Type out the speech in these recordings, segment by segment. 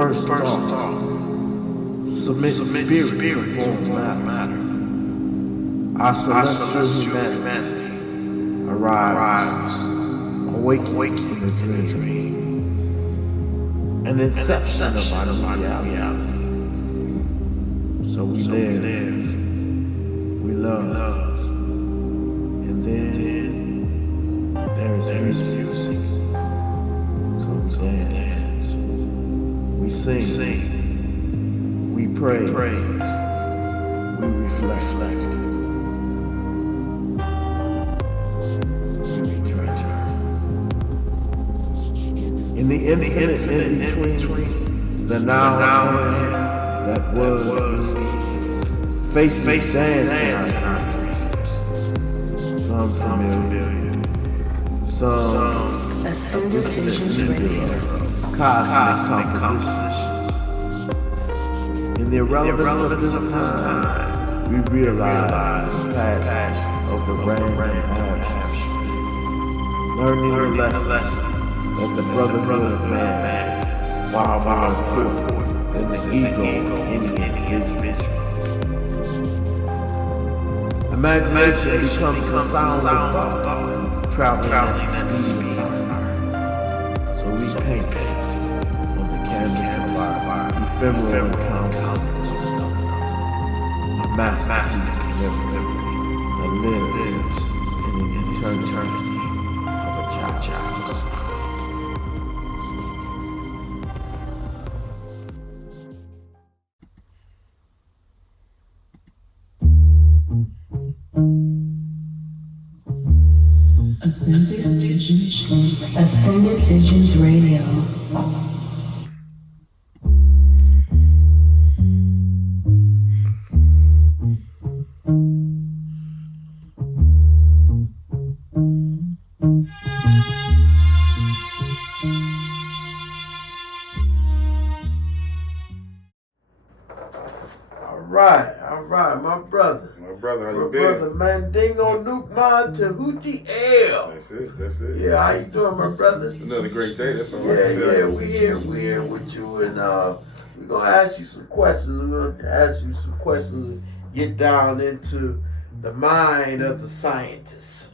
first thought, submit spirit to form matter. Our celestial humanity arrives, awake in a dream, an inception of our reality. So we live, we love, and then there is music. So we dance, we sing, we praise, we reflect. In the infinite in between, the now that was, faces dance in our dreams. Some familiar, some Ascended Visions Radio. Cosmic composition. In the irrelevance of this time, we realize the passion of the random action, learning the lesson that the brotherhood of man is far more important than the ego of any individual. Imagination becomes the sound of thought, traveling at the speed of art. So we paint on the canvas of our ephemeral encounters, a masterpiece of memory that lives in the eternity of a child's. Ascended Visions Radio. All right, my brother. My brother, how you been? Brother Mandingo, Nukman, DjTehuti. That's it. Yeah, how you doing, my brother? Another great day, that's all Yeah, we here with you, and we're gonna ask you some questions. And get down into the mind of the scientist.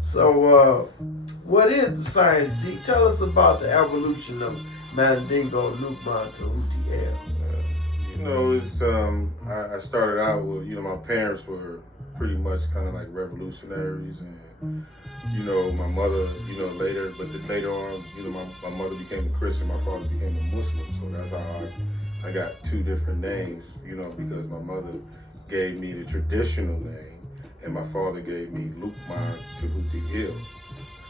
So, what is the science, G? Tell us about the evolution of Mandingo, Nukman, DjTehuti. You know, it's I started out with, my parents were pretty much kind of like revolutionaries, and my mother, later on, my mother became a Christian, my father became a Muslim, so that's how I got two different names, because my mother gave me the traditional name, and my father gave me Nukman DjTehuti.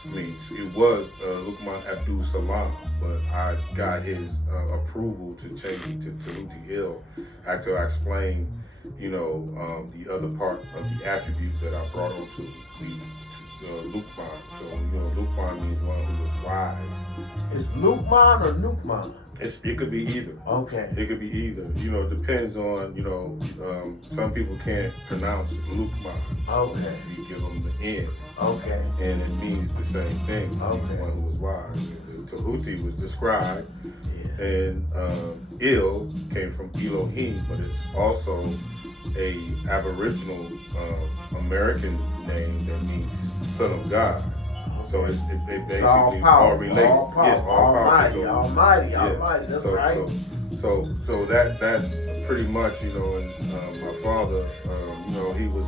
It was Nukman Abdul Salam, but I got his approval to change it to DjTehuti after I explained, the other part of the attribute that I brought onto the Nukman. So, Nukman means one who was wise. Is Nukman or Nukman? It could be either. Okay. It could be either. It depends on, some people can't pronounce Nukman. Okay. You give them the N. Okay. And it means the same thing. Okay. One who was wise. Tahuti was described, and Il came from Elohim, but it's also a Aboriginal American name that means son of God. So it basically all related. Almighty. That's right. So that's pretty much, and my father, he was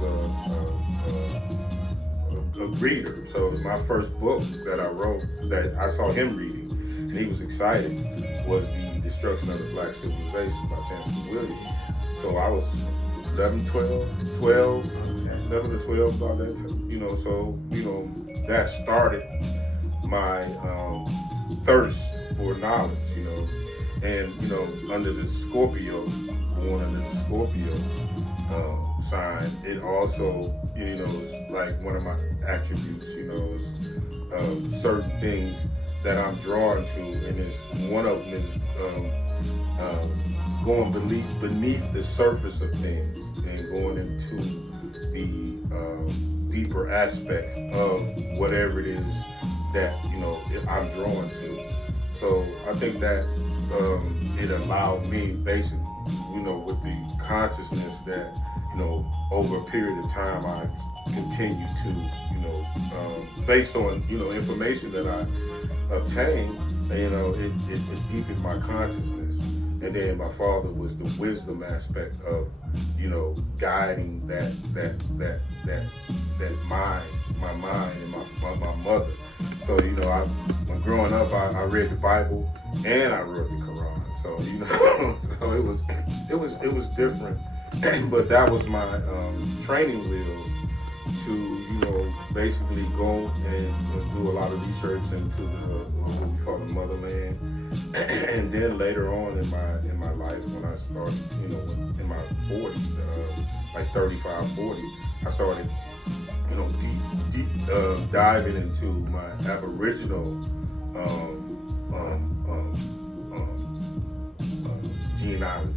a reader. So my first book that I wrote, that I saw him reading, and he was excited, was The Destruction of the Black Civilization by Chancellor Williams. So I was 11 to 12 about that time, that started my thirst for knowledge, and, under the Scorpio, born under the Scorpio sign, it also, is like one of my attributes, certain things that I'm drawn to, and one of them is going beneath the surface of things and going into the deeper aspects of whatever it is that I'm drawn to. So I think that it allowed me basically, with the consciousness that, over a period of time I continue to, based on, information that I obtained, it deepened my consciousness. And then my father was the wisdom aspect of, guiding that mind, my mind, and my mother. So, when growing up, I read the Bible and I read the Quran. So, so it was different. But that was my training wheels to, basically go and do a lot of research into what we call the motherland. And then later on in my life, when I started, in my 40s, like 35, 40, I started, deep diving into my Aboriginal genealogy.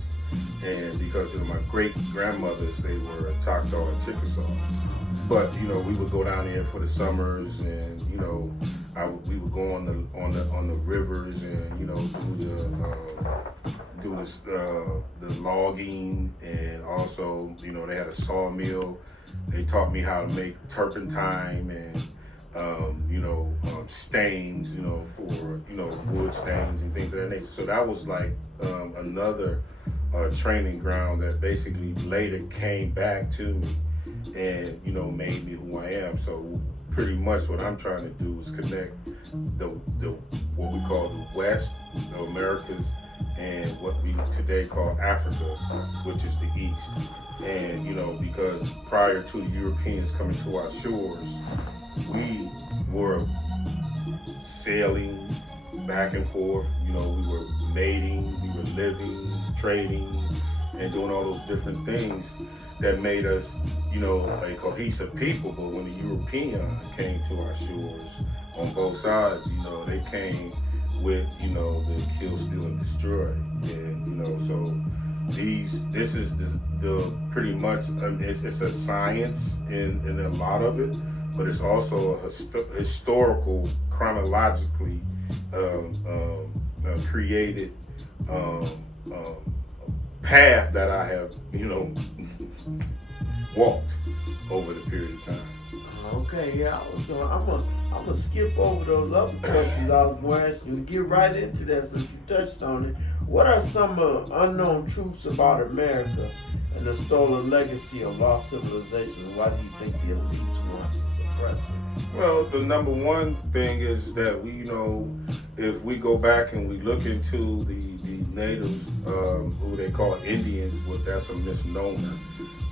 And because my great grandmothers, they were Choctaw and Chickasaw. But we would go down there for the summers, and we would go on the rivers, and do the logging, and also they had a sawmill. They taught me how to make turpentine and stains, for wood stains and things of that nature. So that was like another training ground that basically later came back to me and made me who I am. So pretty much what I'm trying to do is connect the what we call the West, the Americas, and what we today call Africa, which is the East. And because prior to Europeans coming to our shores, we were sailing back and forth. We were mating, we were living, trading, and doing all those different things that made us, a cohesive people. But when the European came to our shores on both sides, they came with, the kill, steal, and destroy. And, so this is the pretty much, it's a science in a lot of it, but it's also a historical, chronologically created path that I have, walked over the period of time. Okay, yeah, I'm gonna skip over those other questions I was going to ask you to get right into that since you touched on it. What are some unknown truths about America and the stolen legacy of lost civilizations? Why do you think the elites want to suppress it? Well, the number one thing is that we, if we go back and we look into the natives, who they call Indians, that's a misnomer.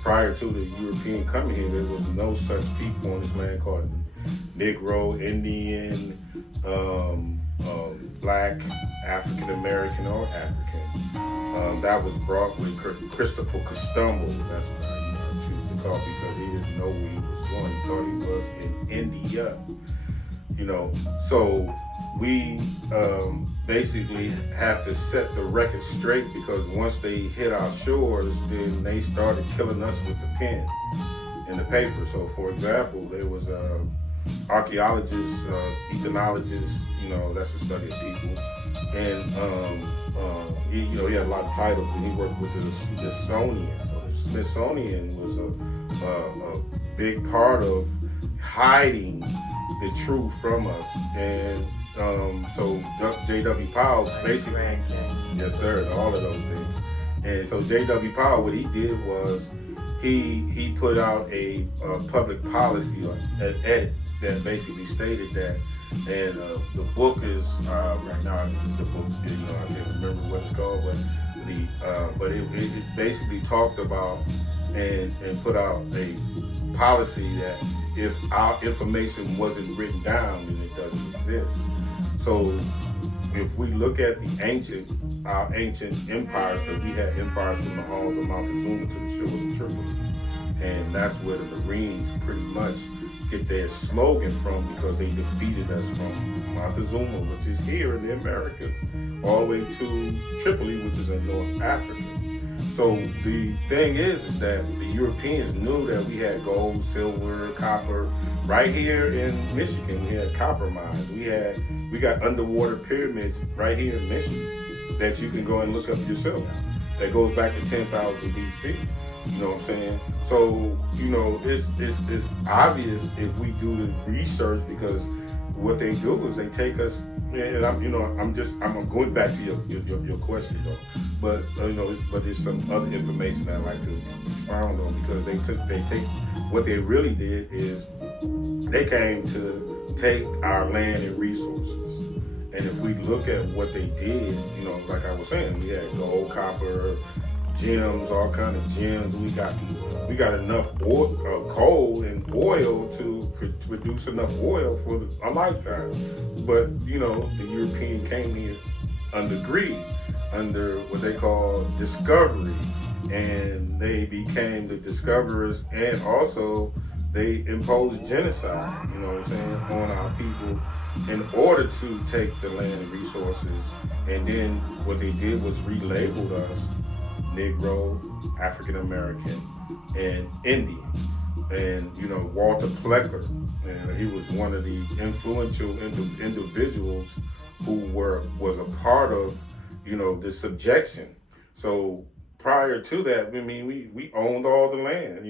Prior to the European coming here, there was no such people on this land called Negro, Indian, Black, African American, or African. That was brought with Christopher Columbus. That's what I choose to call, because he didn't know where he was going. He thought he was in India. So we basically have to set the record straight, because once they hit our shores, then they started killing us with the pen and the paper. So, for example, there was archaeologists, ethnologists, that's the study of people, and he had a lot of titles, and he worked with the Smithsonian. So the Smithsonian was a big part of hiding the truth from us. And so J.W. Powell basically, yes sir, all of those things. And so J.W. Powell, what he did was he put out a public policy edit that basically stated that, and the book is right now, the book, I can't remember what it's called, but it basically talked about and put out a policy that if our information wasn't written down, then it doesn't exist. So if we look at our ancient empires, because we had empires from the halls of Montezuma to the shores of Tripoli, and that's where the Marines pretty much get their slogan from, because they defeated us from Montezuma, which is here in the Americas, all the way to Tripoli, which is in North Africa. So the thing is that the Europeans knew that we had gold, silver, copper right here in Michigan. We had copper mines. We got underwater pyramids right here in Michigan that you can go and look up yourself. That goes back to 10,000 BC. You know what I'm saying? So, you know, it's obvious if we do the research, because what they do is they take us, and I'm going back to your question though, but but there's some other information that I like to expound on, because what they really did is they came to take our land and resources. And if we look at what they did, like I was saying, we had gold, copper, gems, all kind of gems. We got enough coal and oil to produce enough oil for a lifetime. But the European came here under greed, under what they call discovery, and they became the discoverers, and also they imposed genocide, on our people in order to take the land and resources. And then what they did was relabeled us Negro, African American, and Indian. And Walter Plecker, and he was one of the influential individuals who was a part of the subjection. So prior to that, we owned all the land.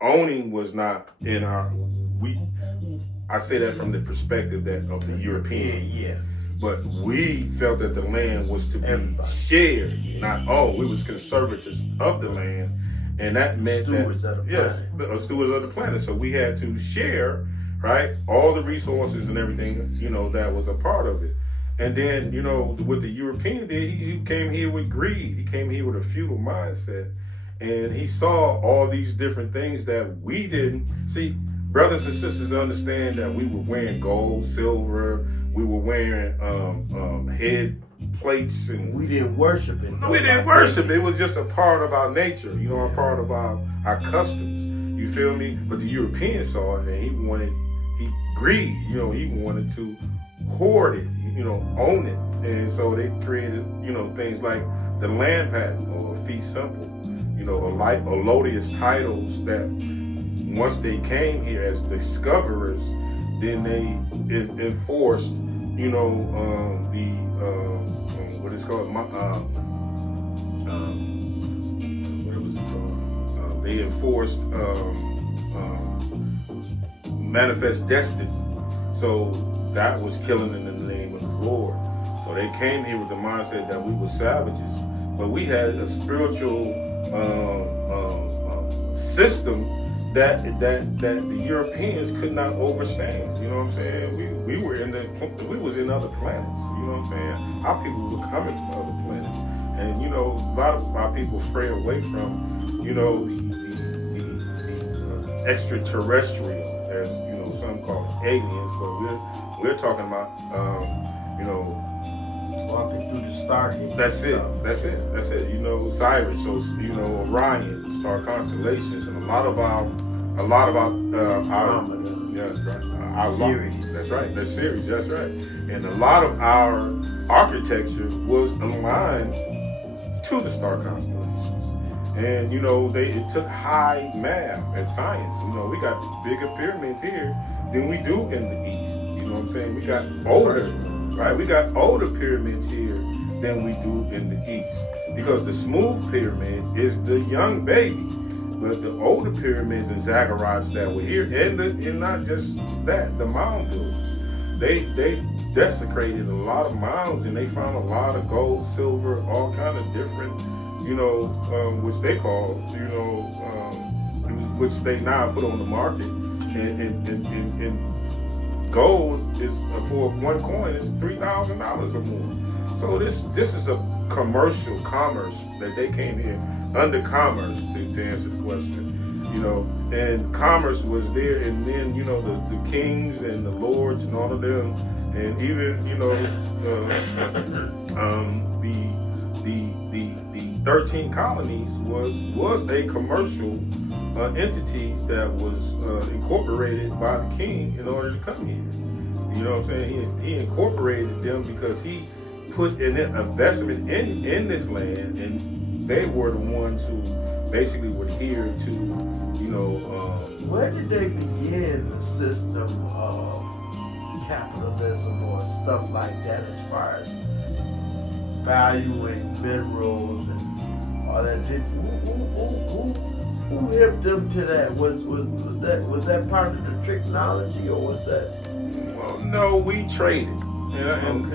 Owning was not in our. I say that from the perspective of the European. Yeah. But we felt that the land was to be shared, not owned. We was conservators of the land, and that meant stewards of the planet. Stewards of the planet. So we had to share, right, all the resources and everything, that was a part of it. And then, what the European did, he came here with greed. He came here with a feudal mindset, and he saw all these different things that we didn't see. Brothers and sisters, to understand that we were wearing gold, silver. We were wearing head plates, and we didn't worship it. We didn't worship it. It was just a part of our nature, a part of our customs. You feel me? But the European saw it, and he greed. He wanted to hoard it, own it, and so they created, things like the land patent or fee simple, Olodious titles that once they came here as discoverers, then they enforced, what is called, what was it called? They enforced manifest destiny. So that was killing in the name of the Lord. So they came here with the mindset that we were savages, but we had a spiritual system that the Europeans could not overstand. You know what I'm saying? We was in other planets. You know what I'm saying? Our people were coming from other planets, and a lot of our people stray away from the extraterrestrial, as some call it aliens, but we're talking about walking through the Stargate. That's it. Cyrus, so Orion, star constellations, and a lot of our Series. That's right. The series. That's right. And a lot of our architecture was aligned to the star constellations. And it took high math and science. We got bigger pyramids here than we do in the East. You know what I'm saying? We got older, right? We got older pyramids here than we do in the East. Because the smooth pyramid is the young baby. But the older pyramids and ziggurats that were here, and not just that, the mound builders, they desecrated a lot of mounds, and they found a lot of gold, silver, all kind of different, which they call, which they now put on the market, and gold is for one coin is $3,000 or more. So this is a commercial commerce that they came here under commerce to answer the question, and commerce was there, and then the kings and the lords and all of them, and even the 13 colonies was a commercial entity that was incorporated by the king in order to come here. You know what I'm saying? He incorporated them because he put an investment in this land, and they were the ones who basically were here to, where did they begin the system of capitalism or stuff like that, as far as valuing minerals and all that? Who hipped them to that? Was that part of the technology, or was that? Well, no, we traded, and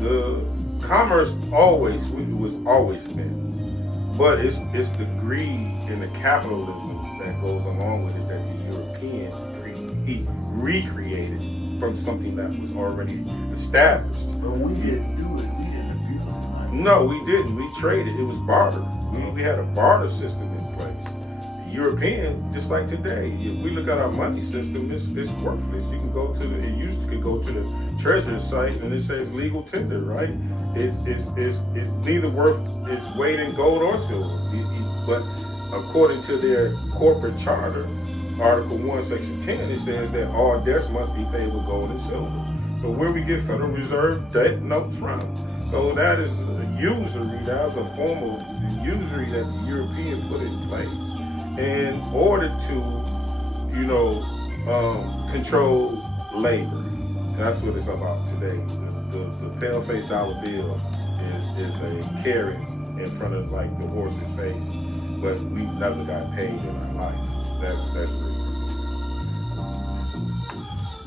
the commerce was always meant, but it's the greed and the capitalism that goes along with it that the Europeans recreated from something that was already established. But we didn't do it. We didn't abuse it. No, we didn't. We traded. It was barter. We had a barter system in place. European, just like today, if we look at our money system, it's worthless. You can go to could go to the treasury site and it says legal tender, right? It's neither worth its weight in gold or silver. But according to their corporate charter, Article 1, Section 10, it says that all debts must be paid with gold and silver. So where we get Federal Reserve debt notes from? So that is a usury. That was a form of usury that the European put in place in order to, control labor. And that's what it's about today. The pale-faced dollar bill is a carrot in front of like the horse's face, but we never got paid in our life. That's real.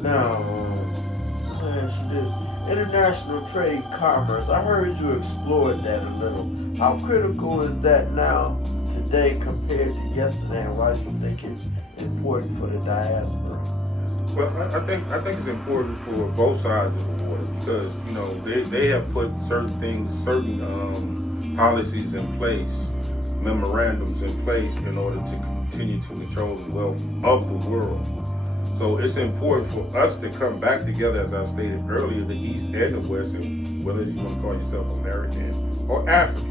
Now, let me ask you this. International trade commerce, I heard you explored that a little. How critical is that now today compared to yesterday, and why do you think it's important for the diaspora? Well, I think it's important for both sides of the water because they have put certain policies in place, memorandums in place in order to continue to control the wealth of the world. So it's important for us to come back together, as I stated earlier, the East and the West, and whether you want to call yourself American or African.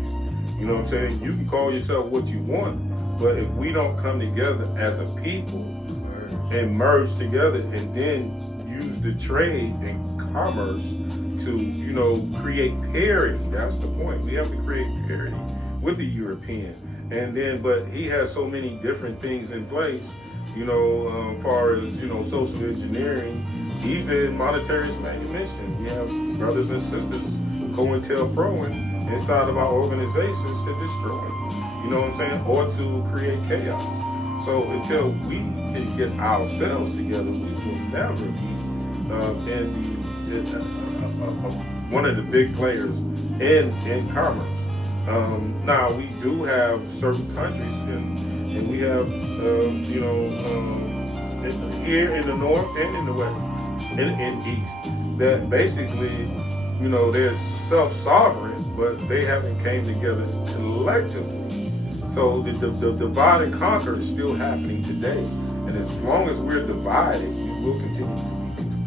You know what I'm saying? You can call yourself what you want, but if we don't come together as a people and merge together and then use the trade and commerce to, create parity, that's the point. We have to create parity with the European. And then, but he has so many different things in place, as far as, social engineering, even monetary manumission. We have brothers and sisters COINTELPROing inside of our organizations to destroy, or to create chaos. So until we can get ourselves together, we will never be one of the big players in commerce. Now we do have certain countries, and we have here in the north and in the west, in east, that basically they're self-sovereign, but they haven't came together collectively. So the divide and conquer is still happening today, and as long as we're divided, we will continue to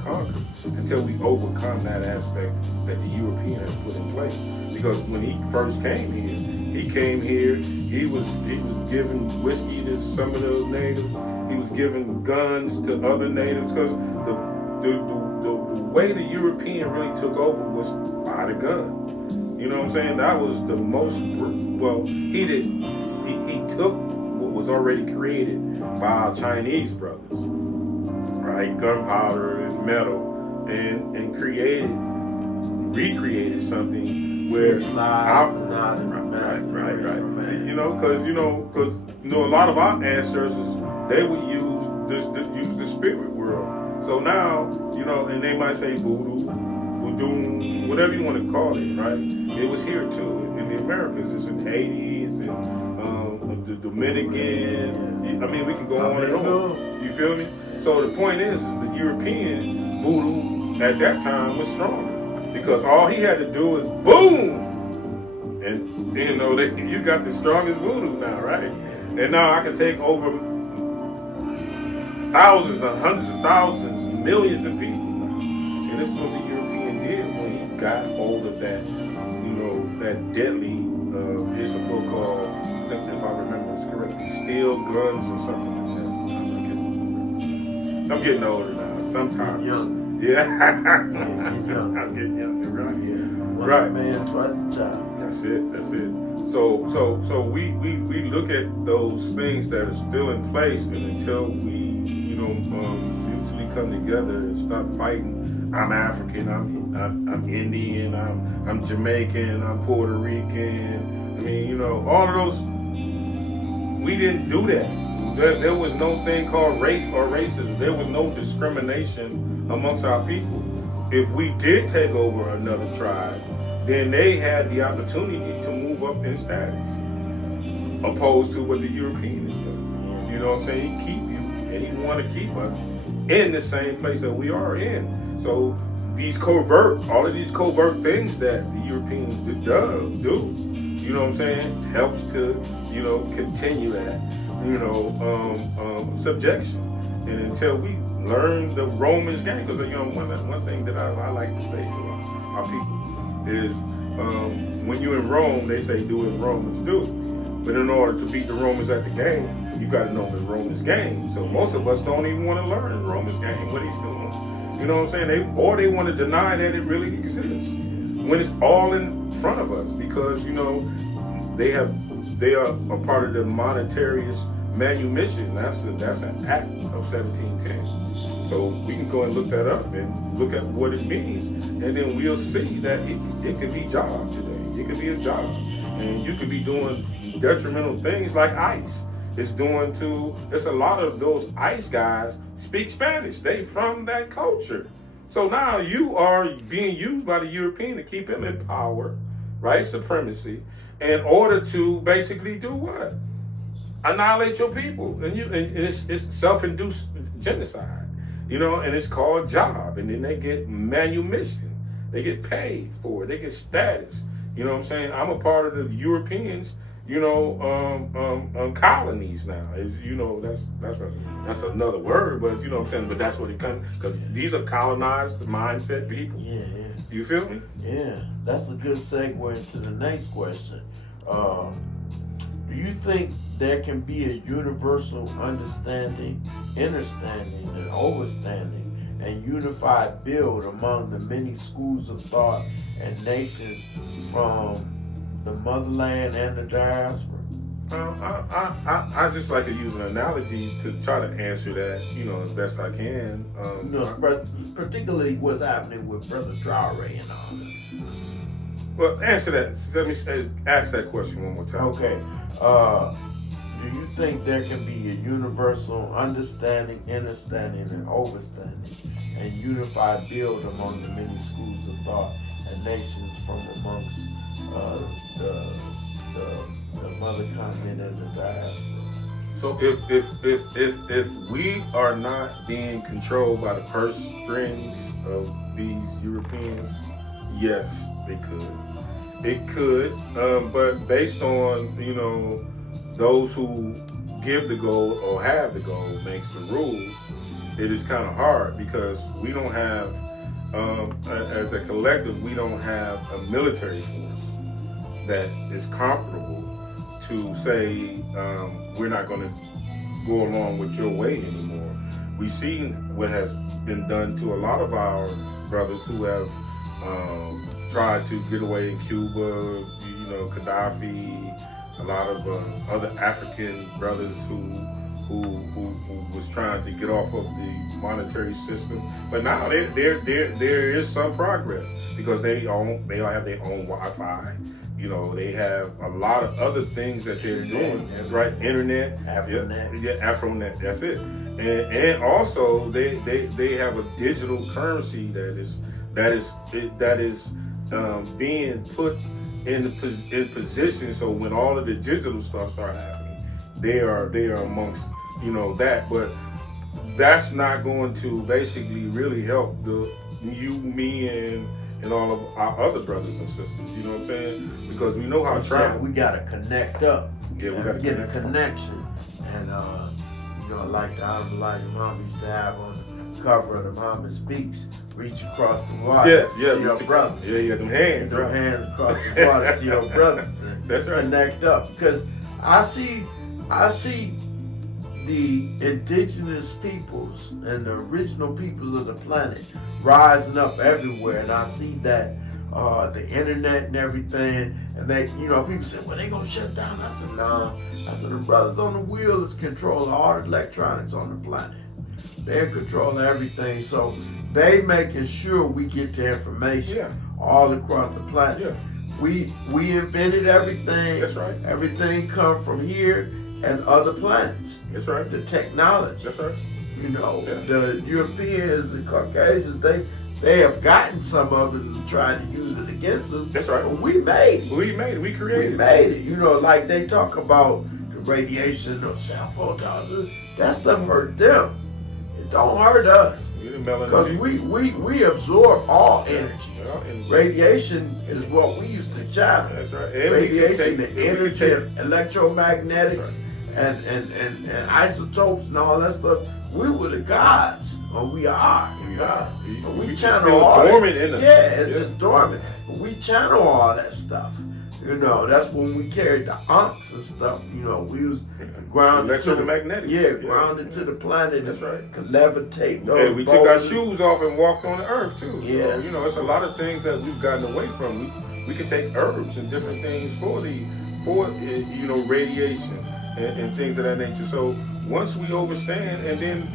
conquer until we overcome that aspect that the European has put in place. Because when he first came here, he was giving whiskey to some of those natives. He was giving guns to other natives, because the way the European really took over was by the gun. You know what I'm saying? That was the most, he took what was already created by our Chinese brothers, right? Gunpowder and metal, and recreated something where right. Because a lot of our ancestors, they would use the spirit world. So now, and they might say voodoo, whatever you want to call it, right? It was here too in the Americas. It's in Haiti, it's in the Dominican. I mean, we can go on and on. You feel me? So the point is the European voodoo at that time was stronger, because all he had to do is boom, and you got the strongest voodoo now, right? And now I can take over thousands and hundreds of thousands, millions of people. And this is what the European did when he got hold of that, that deadly, it's a book called, if I remember it's correctly, Steel, Guns, or something like that. I'm getting older now. Sometimes. Yeah. Getting younger. I'm getting younger, right? Yeah. Once Right. a man, twice a child. That's it. So we look at those things that are still in place, and until we, mutually come together and stop fighting. I'm African. I'm Indian. I'm Jamaican. I'm Puerto Rican. I mean, all of those. We didn't do that. There was no thing called race or racism. There was no discrimination amongst our people. If we did take over another tribe, then they had the opportunity to move up in status, opposed to what the Europeans done. You know what I'm saying? He keep you, and he want to keep us in the same place that we are in. So all of these covert things that the Europeans do, you know what I'm saying, helps to, continue that, subjection. And until we learn the Romans game, because one thing that I like to say to our people is, when you're in Rome, they say do as Romans do. But in order to beat the Romans at the game, you got to know the Romans game. So most of us don't even want to learn the Romans game, what he's doing. You know what I'm saying? They want to deny that it really exists when it's all in front of us, because they are a part of the monetarious manumission. That's an act of 1710. So we can go and look that up and look at what it means, and then we'll see that it could be job today. It could be a job, and you could be doing detrimental things like ICE is doing to. There's a lot of those ICE guys speak Spanish. They from that culture. So now you are being used by the European to keep him in power, right? Supremacy, in order to basically do what? Annihilate your people, and it's self-induced genocide. And it's called job, and then they get manumission. They get paid for it. They get status. You know what I'm saying? I'm a part of the Europeans, colonies now. That's another word, but you know what I'm saying? But that's what it comes, because these are colonized mindset people. Yeah. You feel me? Yeah, that's a good segue into the next question. Do you think there can be a universal understanding, understanding, and overstanding, and unified build among the many schools of thought and nations from the motherland and the diaspora? I just like to use an analogy to try to answer that, as best I can. Particularly what's happening with Brother Traore and all that. Well, answer that. Let me ask that question one more time. Okay. Do you think there can be a universal understanding, understanding, and overstanding, and unified build among the many schools of thought and nations from amongst the mother continent and the diaspora? So if we are not being controlled by the purse strings of these Europeans, yes, they could. It could, but based on those who give the gold or have the gold makes the rules, it is kind of hard, because we don't have, as a collective, we don't have a military force that is comparable to say, we're not going to go along with your way anymore. We see what has been done to a lot of our brothers who have tried to get away in Cuba, Gaddafi, a lot of other African brothers who was trying to get off of the monetary system. But now there is some progress, because they all have their own Wi-Fi. They have a lot of other things that they're doing, right? Internet, Afronet. Yeah, Afronet. That's it. And also they have a digital currency that is being put in position. So when all of the digital stuff start happening, they are amongst that. But that's not going to basically really help me, and all of our other brothers and sisters. You know what I'm saying? Because we know how to try. We gotta connect up. Yeah, we gotta get a connection. And like the Honorable Elijah Mama used to have on the cover of the Mama Speaks, reach across the water to your brothers. Yeah, them hands. Them hands across the water to your brothers. And that's right. Connect up. Because I see the indigenous peoples and the original peoples of the planet rising up everywhere, and I see that the internet and everything, and they, people say, well, they gonna shut down. I said, nah. I said, the brothers on the wheel is controlling all the electronics on the planet. They're controlling everything, so they making sure we get the information all across the planet. Yeah. We invented everything. That's right. Everything come from here and other planets. That's right. The technology. That's right. The Europeans and Caucasians, they have gotten some of it and tried to use it against us. That's right. But we made it. We made it. We created it. We made it. Like they talk about the radiation of cell phone towers. That stuff hurt them. It don't hurt us. Because we absorb all energy. Radiation is what we use to channel. That's right. Radiation, the energy, electromagnetic, and isotopes and all that stuff. We were the gods, or we are. We channel all dormant in us. Yeah, it's just dormant. We channel all that stuff. That's when we carried the ankhs and stuff. We was grounded to electromagnetic. Grounded to the planet. That's right. Could levitate those. And we took our shoes off and walked on the earth too. Yeah. So, it's a lot of things that we've gotten away from. We can take herbs and different things for radiation and things of that nature. So once we understand, and then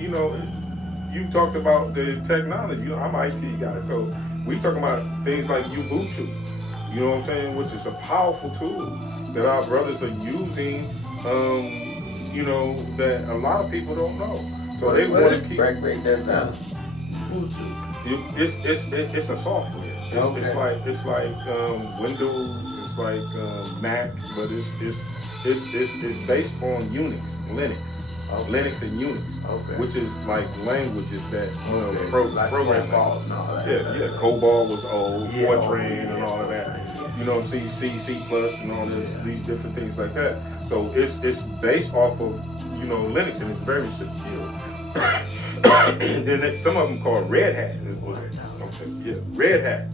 you talked about the technology. I'm an IT guy, so we talking about things like Ubuntu. You know what I'm saying? Which is a powerful tool that our brothers are using, that a lot of people don't know. So they want to keep... Break that down. Ubuntu. It's a software. It's like Windows, it's like Mac, but it's based on Linux. Okay. Linux and Unix, which is like languages that program COBOL and all that. Yeah. COBOL was old, Fortran and all of that. C, C++ and all these different things like that. So it's based off of Linux, and it's very secure. And then some of them called Red Hat. Red Hat.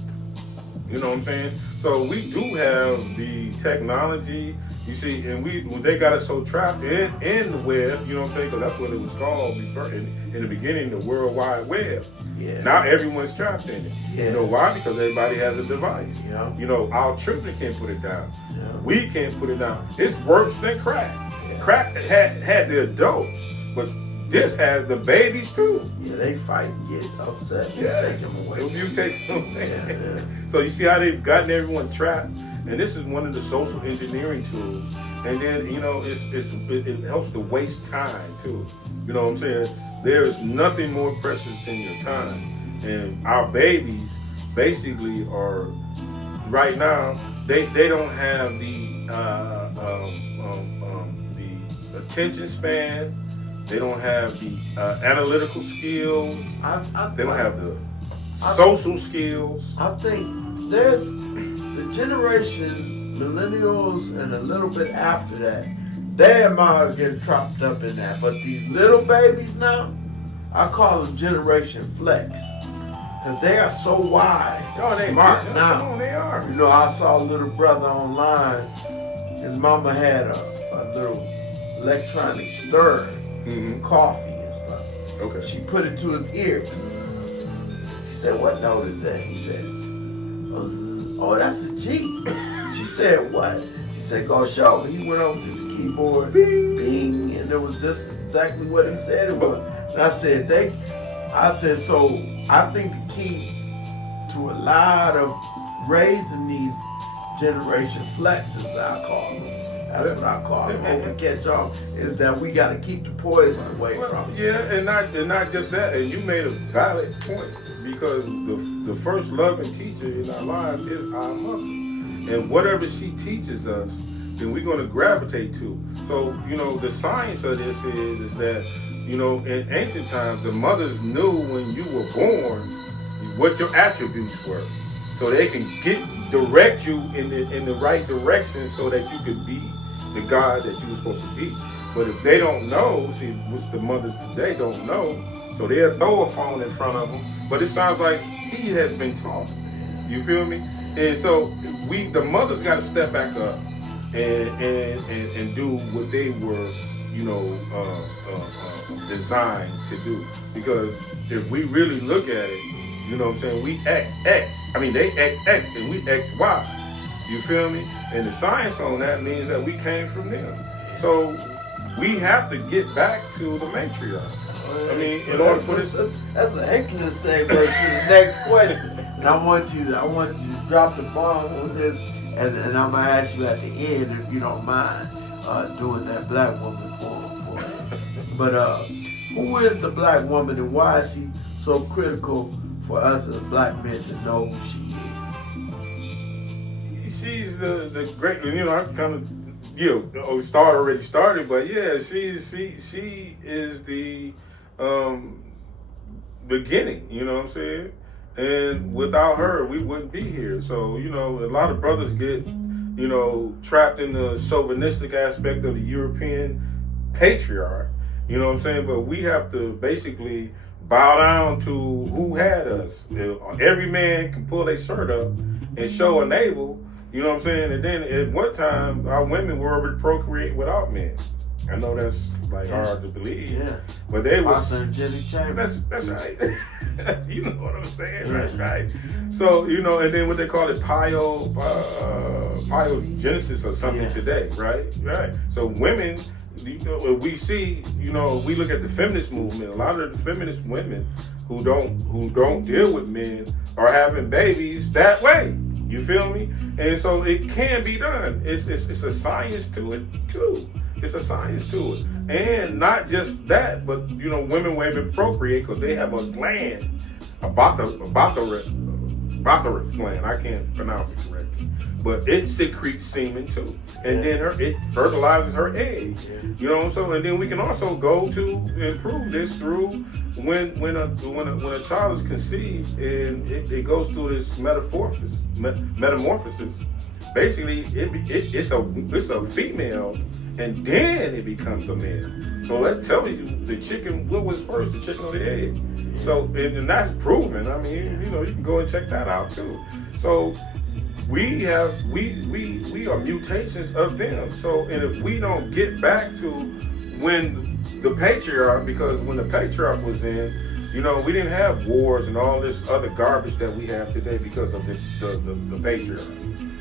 You know what I'm saying? So we do have the technology. You see, and they got us so trapped in the web, you know what I'm saying? Because that's what it was called before, in the beginning, the World Wide Web. Yeah. Now everyone's trapped in it. Yeah. You know why? Because everybody has a device. Yeah. Our children can't put it down. Yeah. We can't put it down. It's worse than crack. Yeah. Crack had the adults, but this has the babies too. Yeah, they fight and get upset. Yeah. Take them away. If you take them away. Yeah. So you see how they've gotten everyone trapped? And this is one of the social engineering tools. And then, it helps to waste time too. You know what I'm saying? There is nothing more precious than your time. And our babies basically are, right now, they don't have the attention span. They don't have the analytical skills. They don't have the social skills. I think there's the generation, millennials and a little bit after that, they might get trapped up in that. But these little babies now, I call them Generation Flex. Because they are so wise and smart now. They are. I saw a little brother online. His mama had a little electronic stir for coffee and stuff. Okay. She put it to his ear. She said, "What note is that?" He said, "Oh, that's a G." She said, "What?" She said, "Go show me." He went over to the keyboard, bing, and it was just exactly what he said it was. And I said, so I think the key to a lot of raising these Generation Flexes, I call them, that's what I call them, hope to catch on, is that we got to keep the poison away from it. Yeah, and not just that. And you made a valid point, because the first loving teacher in our lives is our mother. And whatever she teaches us, then we're going to gravitate to. So, the science of this is that, in ancient times, the mothers knew when you were born what your attributes were. So they can direct you in the right direction so that you could be the God that you were supposed to be. But if they don't know, which the mothers today don't know, so they'll throw a phone in front of them. But it sounds like he has been taught. You feel me? And so the mothers got to step back up and do what they were designed to do. Because if we really look at it, you know what I'm saying, we XX. I mean, they XX and we XY. You feel me? And the science on that means that we came from them. So we have to get back to the matriarch. I mean, in order for this, that's an excellent segue to the next question. And I want you to drop the bomb on this, and I'm gonna ask you at the end if you don't mind doing that black woman for us. But who is the black woman, and why is she so critical for us as black men to know who she is? she's the great. You know, I kind of already started, but yeah, she is the beginning. You know what I'm saying? And without her, we wouldn't be here. So, you know, a lot of brothers get, you know, trapped in the chauvinistic aspect of the European patriarch. You know what I'm saying? But we have to basically bow down to who had us. Every man can pull their shirt up and show a navel. You know what I'm saying? And then at one time, our women were able to procreate without men. I know that's like hard to believe. Yeah. But they was. That's right. You know what I'm saying? Yeah. That's right. So, you know, and then what they call it, pyogenesis or something today, right? Right. So women, you know, we see, you know, we look at the feminist movement. A lot of the feminist women who don't deal with men are having babies that way. You feel me? And so it can be done. It's a science to it too. It's a science to it. And not just that, but, you know, women will able to procreate because they have a gland, a Botharus gland. I can't pronounce it correctly. But it secretes semen too. And then it fertilizes her egg. You know what I'm saying? And then we can also go to improve this through when a child is conceived and it goes through this metamorphosis. Basically, it's a female, and then it becomes a male. So that tells you the chicken, what was first, the chicken or the egg? So, and that's proven. I mean, you know, you can go and check that out too. So we are mutations of them. So, and if we don't get back to when the patriarch, because when the patriarch was in, you know, we didn't have wars and all this other garbage that we have today because of the patriarch.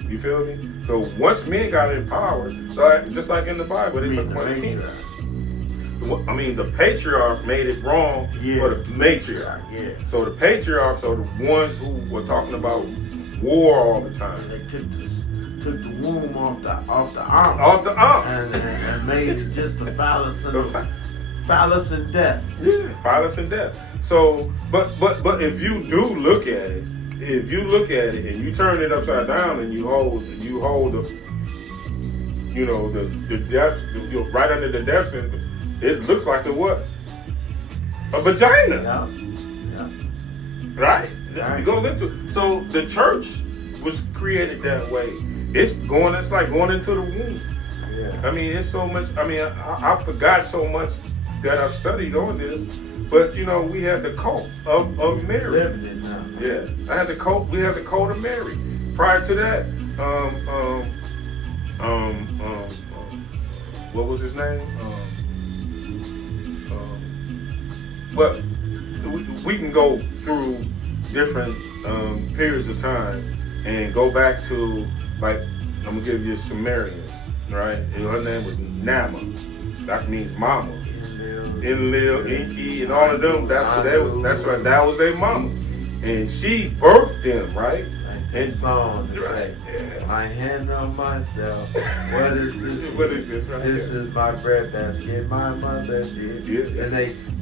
You feel me? So once men got in power, so just like in the Bible, they took one king. I mean, the patriarch made it wrong for the matriarch. Yeah. So the patriarchs are the ones who were talking about war all the time. They took the womb off the arm. Off the arm. And made it just a phallus and death. Yeah, phallus and death. So, but if you do look at it, and you turn it upside down and you hold the, you know, the depth, right under the depths, and it looks like a what? A vagina. Yeah. Right? It goes into. So the church was created that way. It's like going into the womb. Yeah. I mean, it's so much. I mean, I forgot so much that I've studied on this. But you know, we had the cult of Mary. Living it now. Yeah, we had the cult of Mary. Prior to that, what was his name? Well, we can go through different periods of time and go back to, like, I'm gonna give you Sumerians, right? And her name was Nama. That means mama. Enlil, Enki, and all of them. That was their mama, and she birthed them, right? And song, right? Yeah. I hand on myself. What is this? What is this? Right this is my bread basket. My mother did. Yeah. And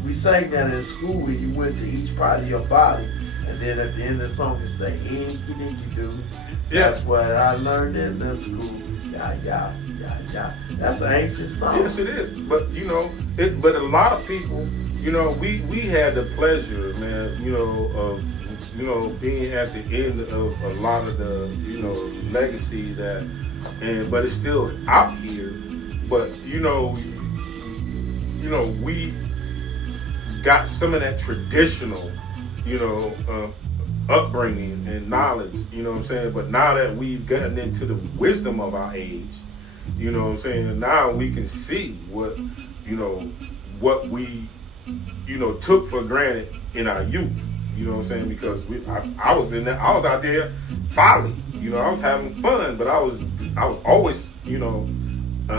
we sang that in school when you went to each part of your body, and then at the end of the song it say Inky Dinky Doo. Yeah. That's what I learned in the school. Yeah. That's an ancient song. Yes, it is. But you know, but a lot of people, you know, we had the pleasure, man, you know, of, you know, being at the end of a lot of the, you know, legacy but it's still out here. But you know, we got some of that traditional, you know, upbringing and knowledge, you know what I'm saying? But now that we've gotten into the wisdom of our age, you know what I'm saying, now we can see what you know, what we, you know, took for granted in our youth. You know what I'm saying? Because I was out there folly. You know, I was having fun, but I was always, you know,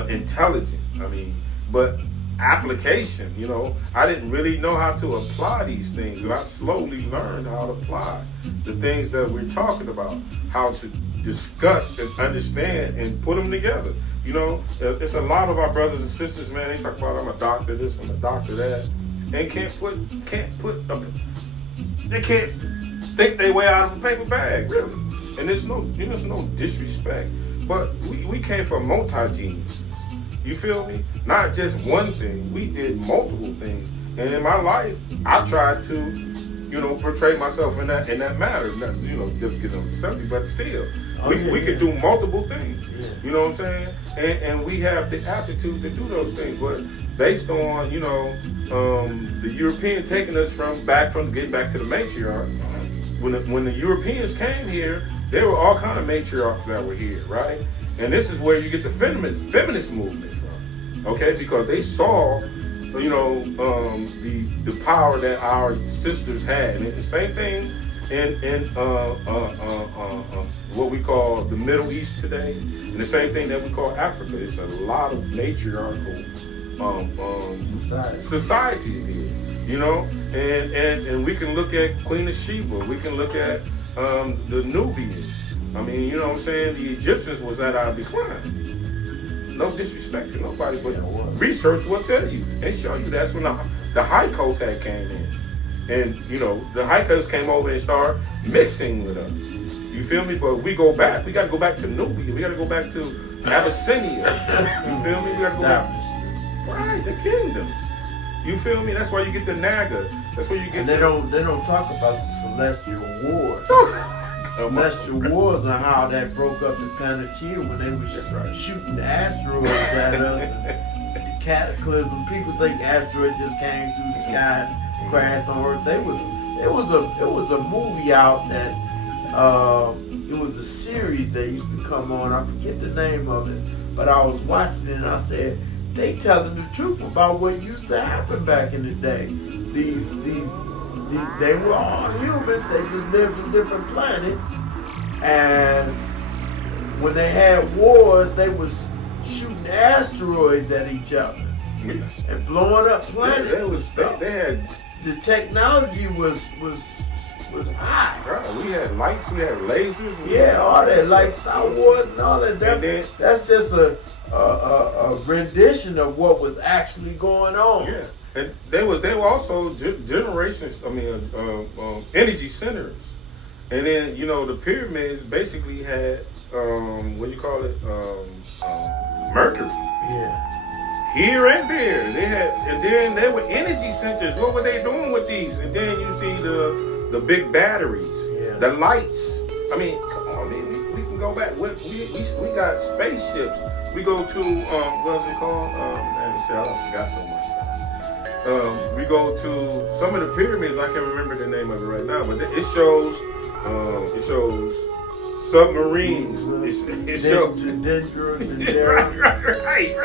intelligent. I mean, but application, you know, I didn't really know how to apply these things, and I slowly learned how to apply the things that we're talking about, how to discuss and understand and put them together. You know, it's a lot of our brothers and sisters, man, they talk about I'm a doctor this, I'm a doctor that, and they can't think their way out of a paper bag, really. And it's no disrespect, but we came from multi-geniuses. You feel me? Not just one thing. We did multiple things. And in my life, I tried to, you know, portray myself in that matter. Not, you know, just get on the subject, but still, we could do multiple things. Yeah. You know what I'm saying? And we have the aptitude to do those things. But based on, you know, the European taking us getting back to the matriarch. When the Europeans came here, there were all kind of matriarchs that were here, right? And this is where you get the feminist movement from, okay? Because they saw, you know, the power that our sisters had. And the same thing in what we call the Middle East today, and the same thing that we call Africa. It's a lot of matriarchal society here, you know? And we can look at Queen of Sheba. We can look at the Nubians. I mean, you know what I'm saying? The Egyptians was at our decline. No disrespect to nobody, but research will tell you and show you that's when the high coast had came in. And, you know, the high coast came over and started mixing with us. You feel me? But we go back. We got to go back to Nubia. We got to go back to Abyssinia. You feel me? We got to go back. Right, the kingdoms. You feel me? That's why you get the Naga. That's where you get. And they don't talk about the Celestial Wars. Celestial Wars and how that broke up the Panacea when they were shooting asteroids at us and the cataclysm. People think asteroids just came through the sky and crashed on Earth. It was a movie out that it was a series that used to come on. I forget the name of it, but I was watching it and I said, they telling the truth about what used to happen back in the day. They were all humans. They just lived in different planets, and when they had wars, they was shooting asteroids at each other and blowing up planets. They had the technology was high. Right. We had lights. We had lasers. All that, like Star Wars and all that. That's just a rendition of what was actually going on. Yeah. And they were also generations. I mean, energy centers, and then you know the pyramids basically had what do you call it? Mercury. Yeah. Here and there, they had, and then they were energy centers. What were they doing with these? And then you see the big batteries, the lights. I mean, come on, man, we can go back. We got spaceships. We go to what's it called? Let me see, I forgot so much stuff. We go to some of the pyramids. I can't remember the name of it right now, but it shows submarines. It shows right.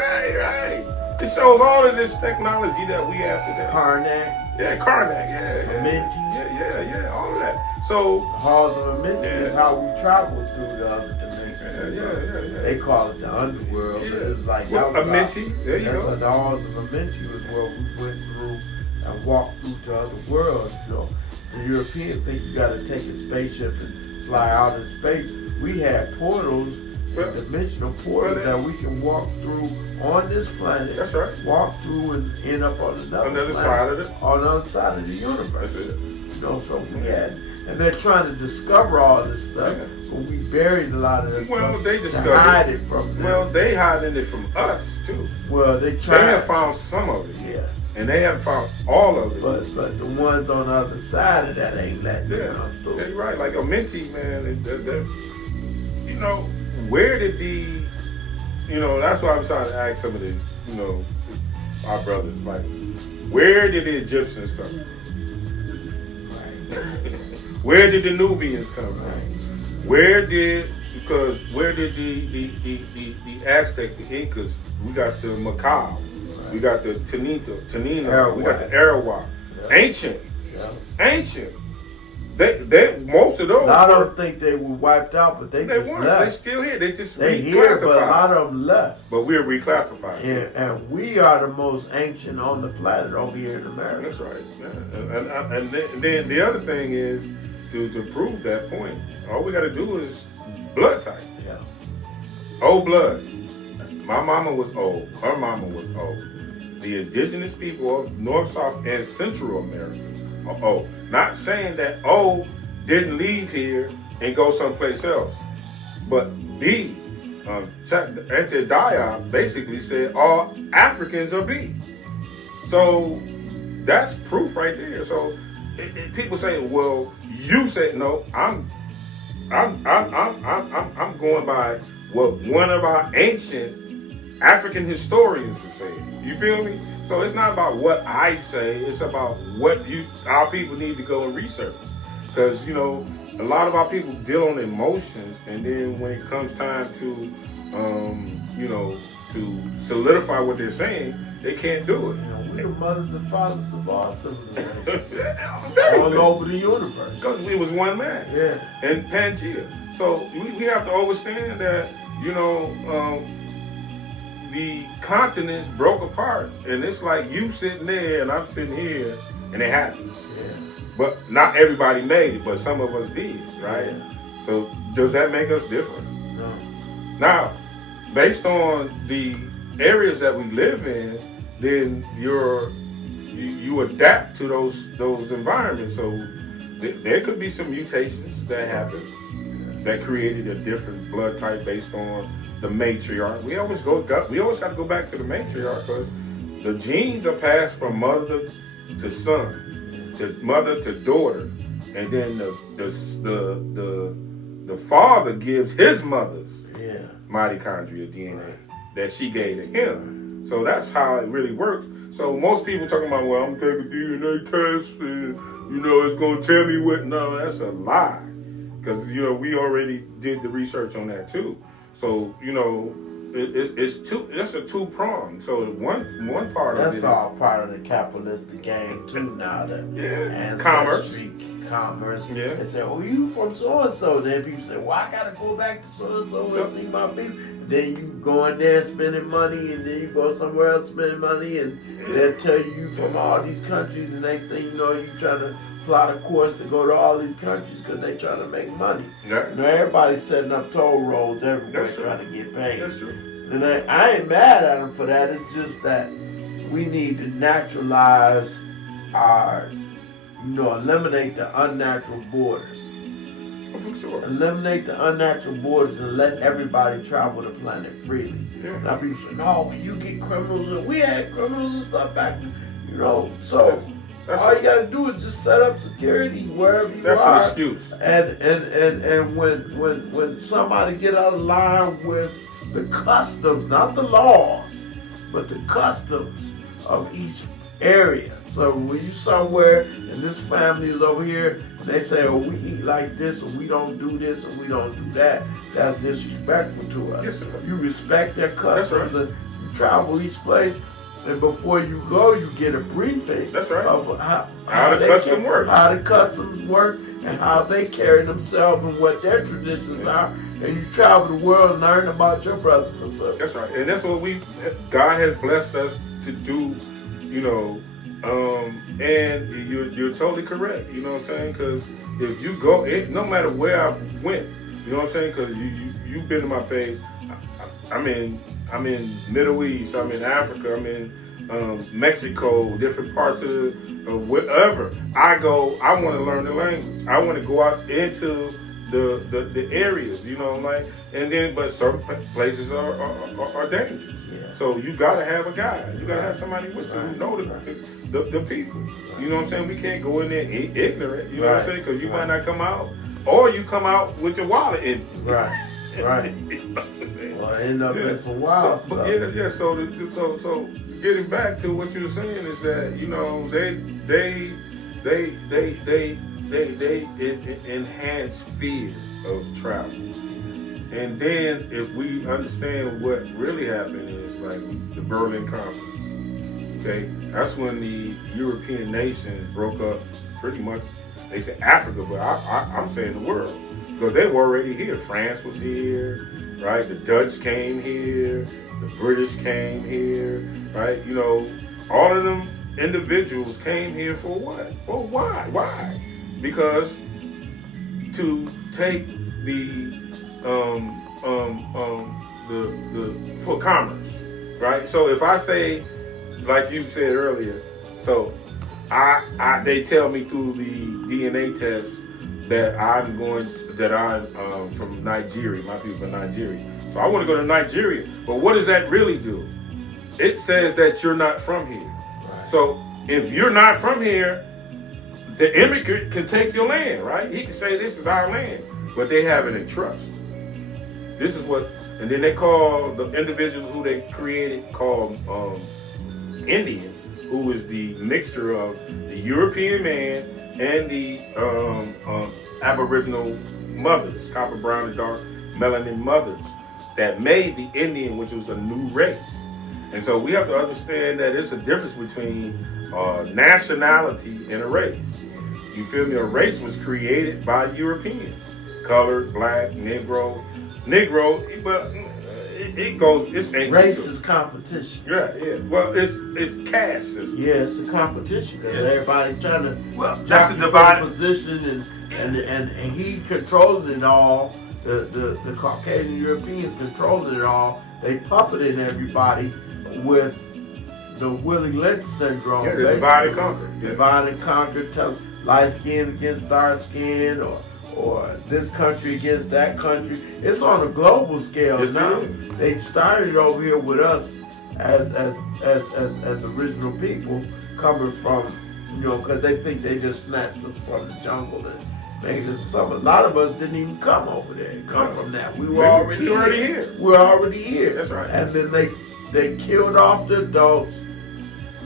It shows all of this technology that we have today. Karnak. Karnak. Amenti. Yeah, all of that. So the halls of Amenti is how we travel through the other dimensions. Yeah. They call it the underworld. So it's like Amenti. There you go. The halls of Amenti was where we went through and walked through to other worlds. You know, the European think you got to take a spaceship and fly out in space. We had portals, dimensional portals that we can walk through on this planet. That's right. Walk through and end up on another planet, on the other side of the universe. You know, so we had, and they're trying to discover all this stuff, but we buried a lot of this stuff. They discovered to hide it from them. Well, they hiding it from us too. Well, they have found some of it. Yeah. And they haven't found all of it. But the ones on the other side of that ain't letting it come through. Yeah, you're right. Like Amenti, man, you know, where did that's why I'm trying to ask some of the, you know, our brothers, like, where did the Egyptians come from? Where did the Nubians come from? Where did the Aztec, the Incas, we got the Macau. We got the Tanito, Arawak. we got the Arawak. Yeah. Ancient. Yeah. Ancient. They most of those. I don't think they were wiped out, but they just weren't. left. They still here. They just They reclassified. here, but a lot of them left. But we're reclassified. And we are the most ancient on the planet over here in America. That's right. Yeah. And then the other thing is to prove that point. All we got to do is blood type. Yeah. Old blood. My mama was old. Her mama was old. The indigenous people of North, South, and Central America are old. Not saying that O didn't leave here and go someplace else, but B, Anti-Dia basically said all Africans are B. So that's proof right there. So people say, well, you said no. I'm going by what one of our ancient African historians have said. You feel me? So it's not about what I say, it's about what our people need to go and research. Because, a lot of our people deal on emotions, and then when it comes time to, to solidify what they're saying, they can't do it. We the mothers and fathers of all civilizations. All all over the universe. Because we was one man. Yeah. And Pangea. So we have to understand that, the continents broke apart, and it's like you sitting there and I'm sitting here, and it happens. Yeah. But not everybody made it, but some of us did, right? Yeah. So does that make us different? No. Now, based on the areas that we live in, then you adapt to those environments. So there could be some mutations that happen that created a different blood type based on the matriarch. We always got to go back to the matriarch, because the genes are passed from mother to son, to mother to daughter, and then the father gives his mother's mitochondria DNA that she gave to him. So that's how it really works. So most people talking about, well, I'm taking a DNA test and it's gonna tell me what. No, that's a lie. Because, we already did the research on that too. So, it's a two-prong. So one part of it is, that's all part of the capitalistic game too now. That commerce. Commerce. Yeah. They say, oh, you from so-and-so. Then people say, well, I got to go back to so-and-so and see my people. Then you go in there spending money, and then you go somewhere else spending money, and they'll tell you from all these countries, and next thing you know, you trying to plot a course to go to all these countries because they trying to make money. Yeah. Everybody's setting up toll roads everywhere trying to get paid. That's true. And I ain't mad at them for that. It's just that we need to naturalize our, eliminate the unnatural borders. Oh, for sure. Eliminate the unnatural borders and let everybody travel the planet freely. Yeah. Now people say, no, when you get criminals, we had criminals and stuff back, so all you gotta do is just set up security wherever you That's are. an excuse. And when somebody get out of line with the customs, not the laws, but the customs of each area. So when you somewhere and this family is over here and they say, oh, we eat like this and we don't do this and we don't do that, that's disrespectful to us. Yes, sir. You respect their customs, right. and you travel each place, and before you go, you get a briefing. That's right. Of How the custom works. How the customs work and how they carry themselves and what their traditions are. And you travel the world and learn about your brothers and sisters. That's right. And that's what God has blessed us to do, and you're totally correct, you know what I'm saying? Because if you go, no matter where I went, you know what I'm saying? Because you've been to my page. I'm in Middle East, I'm in Africa, I'm in Mexico, different parts of wherever I go. I want to learn the language. I want to go out into the areas, but some places are dangerous. Yeah. So you gotta have a guide. You gotta have somebody with you who know the people. You know what I'm saying? We can't go in there ignorant. You know what I'm saying? Because you might not come out, or you come out with your wallet empty. Right. Right. You know what I'm saying? Well, end up in some wild stuff. Yeah. So getting back to what you were saying is that they enhance fear of travel. And then if we understand what really happened is like the Berlin Conference. Okay, that's when the European nations broke up. Pretty much, they said Africa, but I'm saying the world because they were already here. France was here, right? The Dutch came here, the British came here, right? You know, all of them individuals came here for what? For why? Why? Because to take the for commerce, right? So if I say, like you said earlier, so they tell me through the DNA test that I'm from Nigeria. My people are Nigeria. So I want to go to Nigeria. But what does that really do? It says that you're not from here. Right. So if you're not from here, the immigrant can take your land, right? He can say this is our land, but they have it in trust. This is what, and then they call the individuals who they created called Indian, who is the mixture of the European man and the Aboriginal mothers, copper brown and dark melanin mothers that made the Indian, which was a new race. And so we have to understand that it's a difference between nationality and a race. You feel me? A race was created by Europeans, colored, black, Negro, but it goes. It's ancient. Race is competition. Yeah. Well, it's caste system. Yeah, it's a competition. Yeah. Everybody trying to that's a divided position, and he controlling it all. The Caucasian Europeans controlling it all. They puppeting everybody with the Willie Lynch syndrome. Yeah, divide and conquer. Yeah. Divide and conquer. Tell light skin against dark skin, or this country against that country. It's on a global scale now. They started over here with us as original people coming from, because they think they just snatched us from the jungle and made us some. A lot of us didn't even come over there and come from that. We were already here. We're already here. That's right. And then they killed off the adults,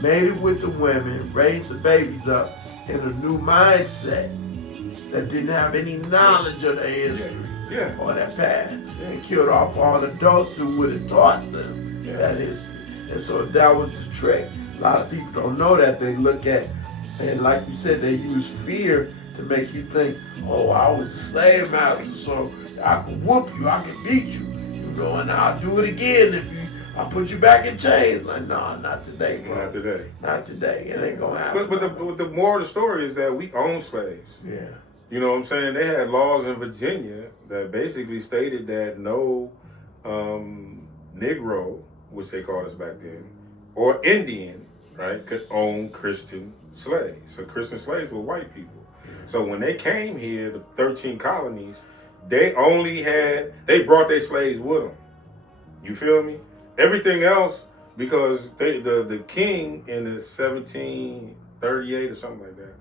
mated with the women, raised the babies up in a new mindset that didn't have any knowledge of their history or their past. And killed off all the adults who would have taught them that history. And so that was the trick. A lot of people don't know that. They look at, and like you said, they use fear to make you think, oh, I was a slave master, so I could whoop you, I could beat you, and I'll do it again I'll put you back in chains. Like, no, not today, bro. Not today. Not today. It ain't gonna happen. But the moral of the story is that we own slaves. Yeah. You know what I'm saying? They had laws in Virginia that basically stated that no Negro, which they called us back then, or Indian, right, could own Christian slaves. So Christian slaves were white people. So when they came here, the 13 colonies, they brought their slaves with them. You feel me? Everything else, because the king in the 1738 or something like that,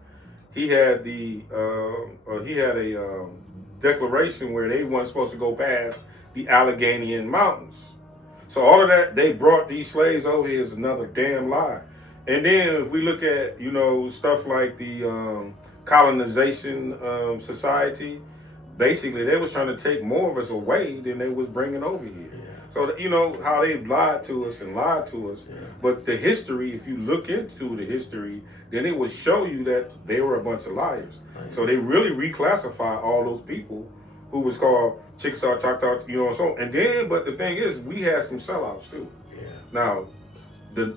he had a declaration where they weren't supposed to go past the Alleghenian Mountains. So all of that, they brought these slaves over here is another damn lie. And then if we look at, stuff like the colonization society, basically they was trying to take more of us away than they was bringing over here. So, how they've lied to us. But the history, if you look into the history, then it will show you that they were a bunch of liars. So they really reclassify all those people who was called Chickasaw, Choctaw, so. And then, but the thing is, we had some sellouts too. Yeah. Now, the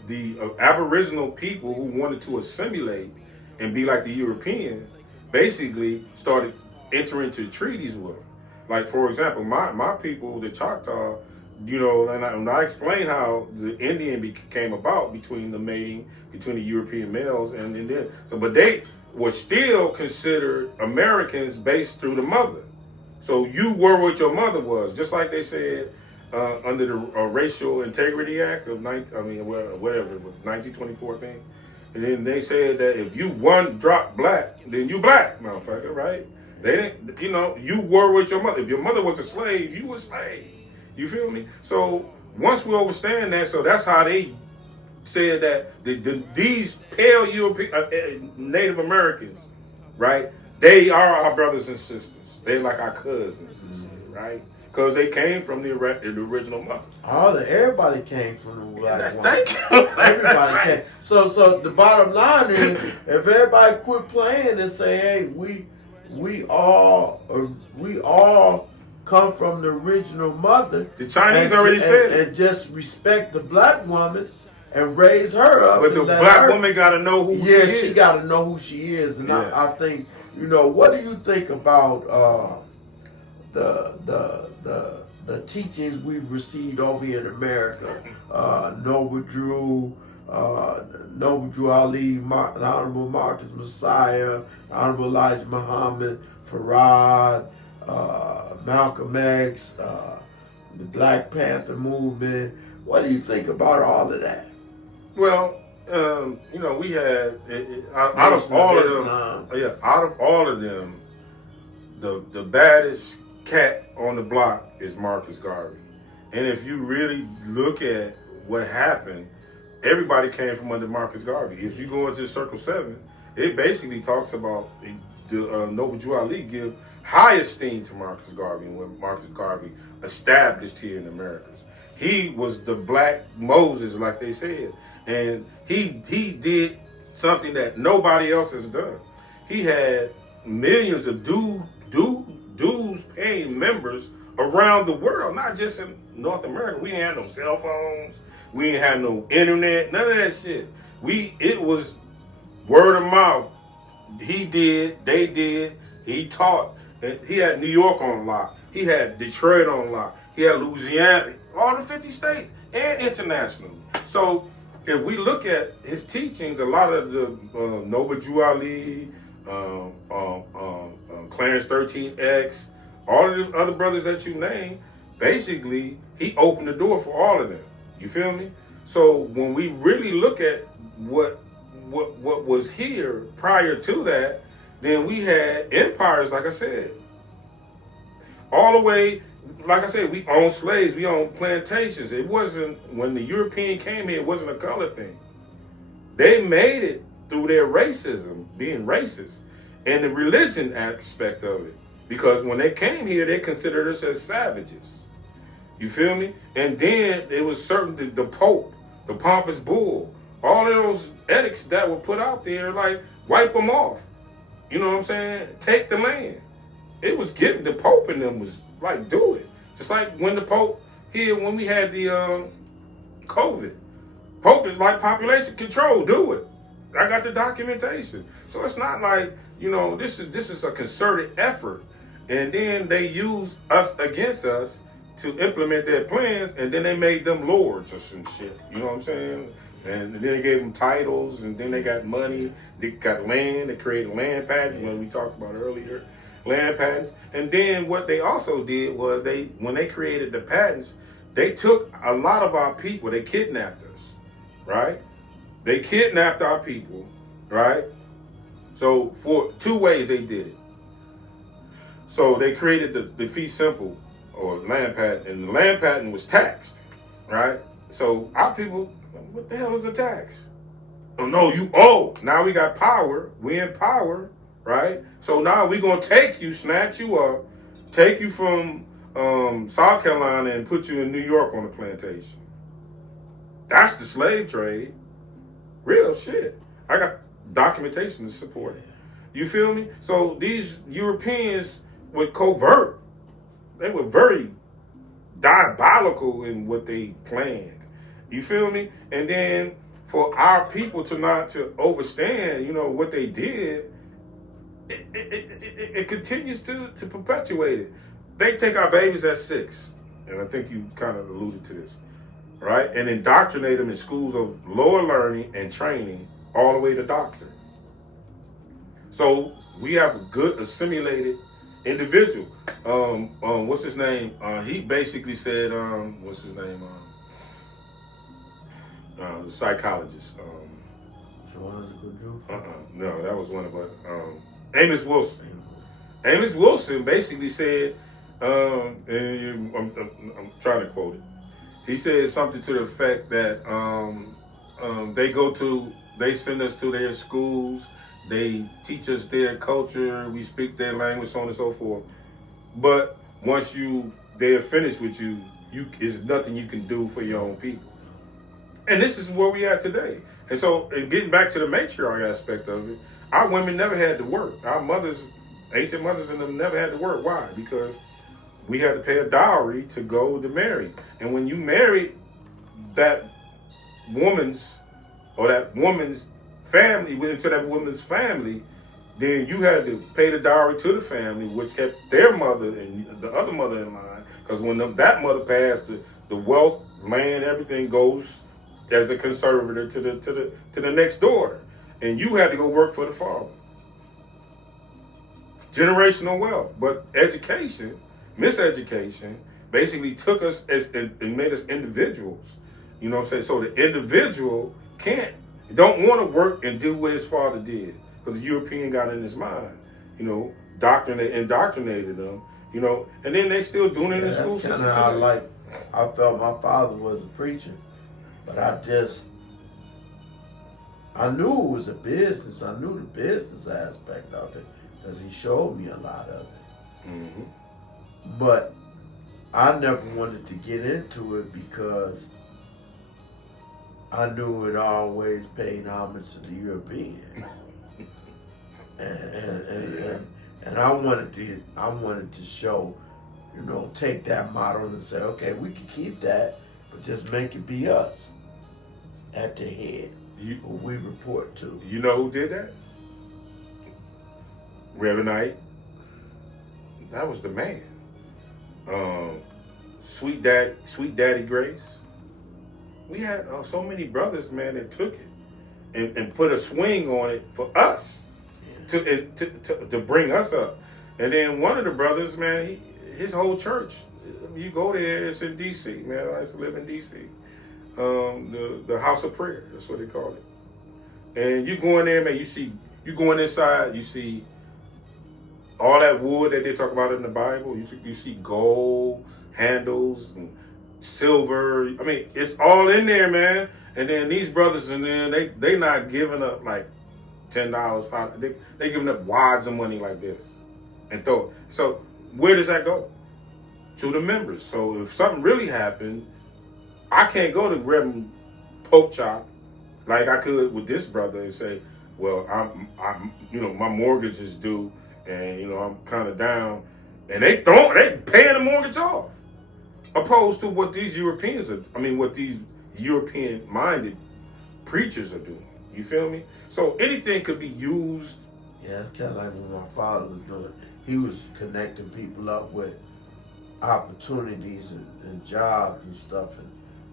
Aboriginal people who wanted to assimilate and be like the Europeans basically started entering into treaties with them. Like, for example, my people, the Choctaw, and I explained how the Indian came about between the mating between the European males and then but they were still considered Americans based through the mother. So you were what your mother was, just like they said under the Racial Integrity Act of 1924 thing. And then they said that if you one drop black, then you black, motherfucker, right? They didn't, you were with your mother. If your mother was a slave, you were a slave. You feel me? So once we understand that, so that's how they said that these pale European Native Americans, right? They are our brothers and sisters. They're like our cousins, right? because they came from the original mother. Everybody came from the black woman. Thank you. Everybody came. So the bottom line is, if everybody quit playing and say, hey, we all come from the original mother. The Chinese already said it. And just respect the black woman and raise her up. But the black woman got to know who she is. Yeah, she got to know who she is. And I think, what do you think about the teachings we've received over here in America? Noble Drew Ali, the Honorable Marcus Messiah, Honorable Elijah Muhammad, Farad, Malcolm X, the Black Panther movement. What do you think about all of that? Well, we had out of all of them, the baddest cat on the block is Marcus Garvey. And if you really look at what happened, everybody came from under Marcus Garvey. If you go into Circle 7, it basically talks about Noble Drew Ali give high esteem to Marcus Garvey and what Marcus Garvey established here in the Americas. He was the black Moses, like they said. And he did something that nobody else has done. He had millions of dues paying members around the world, not just in North America. We didn't have no cell phones. We didn't have no internet, none of that shit. It was word of mouth. He did, they did, he taught. And he had New York on lock. He had Detroit on lock. He had Louisiana, all the 50 states, and internationally. So if we look at his teachings, a lot of the Noble Drew Ali, Clarence 13X, all of the other brothers that you name, basically, he opened the door for all of them. You feel me? So when we really look at what was here prior to that, then we had empires, like I said. All the way, like I said, we owned slaves, we owned plantations. It wasn't, when the European came here, it wasn't a color thing. They made it through their racism, being racist, and the religion aspect of it. Because when they came here, they considered us as savages. You feel me? And then it was certain, the Pope, the pompous bull, all of those edicts that were put out there, like, wipe them off. You know what I'm saying? Take the land. It was getting, the Pope in them was like, do it. Just like when the Pope here, when we had the COVID. Pope is like, population control, do it. I got the documentation. So it's not like, this is a concerted effort. And then they use us against us to implement their plans, and then they made them lords or some shit. You know what I'm saying? And then they gave them titles, and then they got money, they got land, they created land patents, when we talked about earlier, land patents. And then what they also did was when they created the patents, they took a lot of our people, they kidnapped us, right? They kidnapped our people, right? So for 2 ways they did it. So they created the fee simple or land patent, and the land patent was taxed, right? So our people, what the hell is a tax? Oh no, you owe. Now we got power, we in power, right? So now we gonna take you, snatch you up, take you from South Carolina and put you in New York on a plantation. That's the slave trade. Real shit. I got documentation to support it. You feel me? So these Europeans were covert. They were very diabolical in what they planned. You feel me? And then for our people to not to understand, what they did, it continues to perpetuate it. They take our babies at 6, and I think you kind of alluded to this, right? And indoctrinate them in schools of lower learning and training all the way to doctor. So we have a good assimilated individual. What's his name? He basically said, what's his name? The psychologist. No, that was one of us. Amos Wilson. Amos Wilson basically said, and I'm trying to quote it. He said something to the effect that they send us to their schools, they teach us their culture, we speak their language, so on and so forth. But once you they are finished with you, is nothing you can do for your own people. And this is where we are today. And so, and getting back to the matriarch aspect of it, our women never had to work. Our mothers, ancient mothers and them, never had to work. Why? Because we had to pay a dowry to go to marry. And when you married that woman's family, went into that woman's family, then you had to pay the dowry to the family, which kept their mother and the other mother in line. Because when that mother passed, the wealth, land, everything goes as a conservator to the next daughter, and you had to go work for the father. Generational wealth, but education, miseducation, basically took us and made us individuals. You know what I'm saying? So the individual don't want to work and do what his father did, because the European got in his mind, you know, indoctrinated them, you know, and then they still doing it in the school system. That's kind of how I felt my father was a preacher, but I knew it was a business. I knew the business aspect of it because he showed me a lot of it. Mm-hmm. But I never wanted to get into it because I knew it always paid homage to the European. And I wanted to show, you know, take that model and say, okay, we can keep that, but just make it be us at the head, who we report to. You know who did that? Reverend Knight. That was the man. Sweet Daddy Grace. We had so many brothers, man, that took it and put a swing on it for us. To bring us up. And then one of the brothers, man, his whole church, you go there, it's in D.C., man. I used to live in D.C. The House of Prayer, that's what they call it. And you go in there, man, you going inside, you see all that wood that they talk about in the Bible. You see gold handles and silver. I mean, it's all in there, man. And then these brothers, and then they not giving up like $10, $5. They giving up wads of money like this and throw it. So where does that go? To the members. So if something really happened, I can't go to Reverend Poke Chop like I could with this brother and say, well, I'm you know, my mortgage is due and, you know, I'm kind of down, and they paying the mortgage off, opposed to what these what these European-minded preachers are doing. You feel me? So anything could be used. Yeah, it's kind of like what my father was doing. He was connecting people up with opportunities and jobs and stuff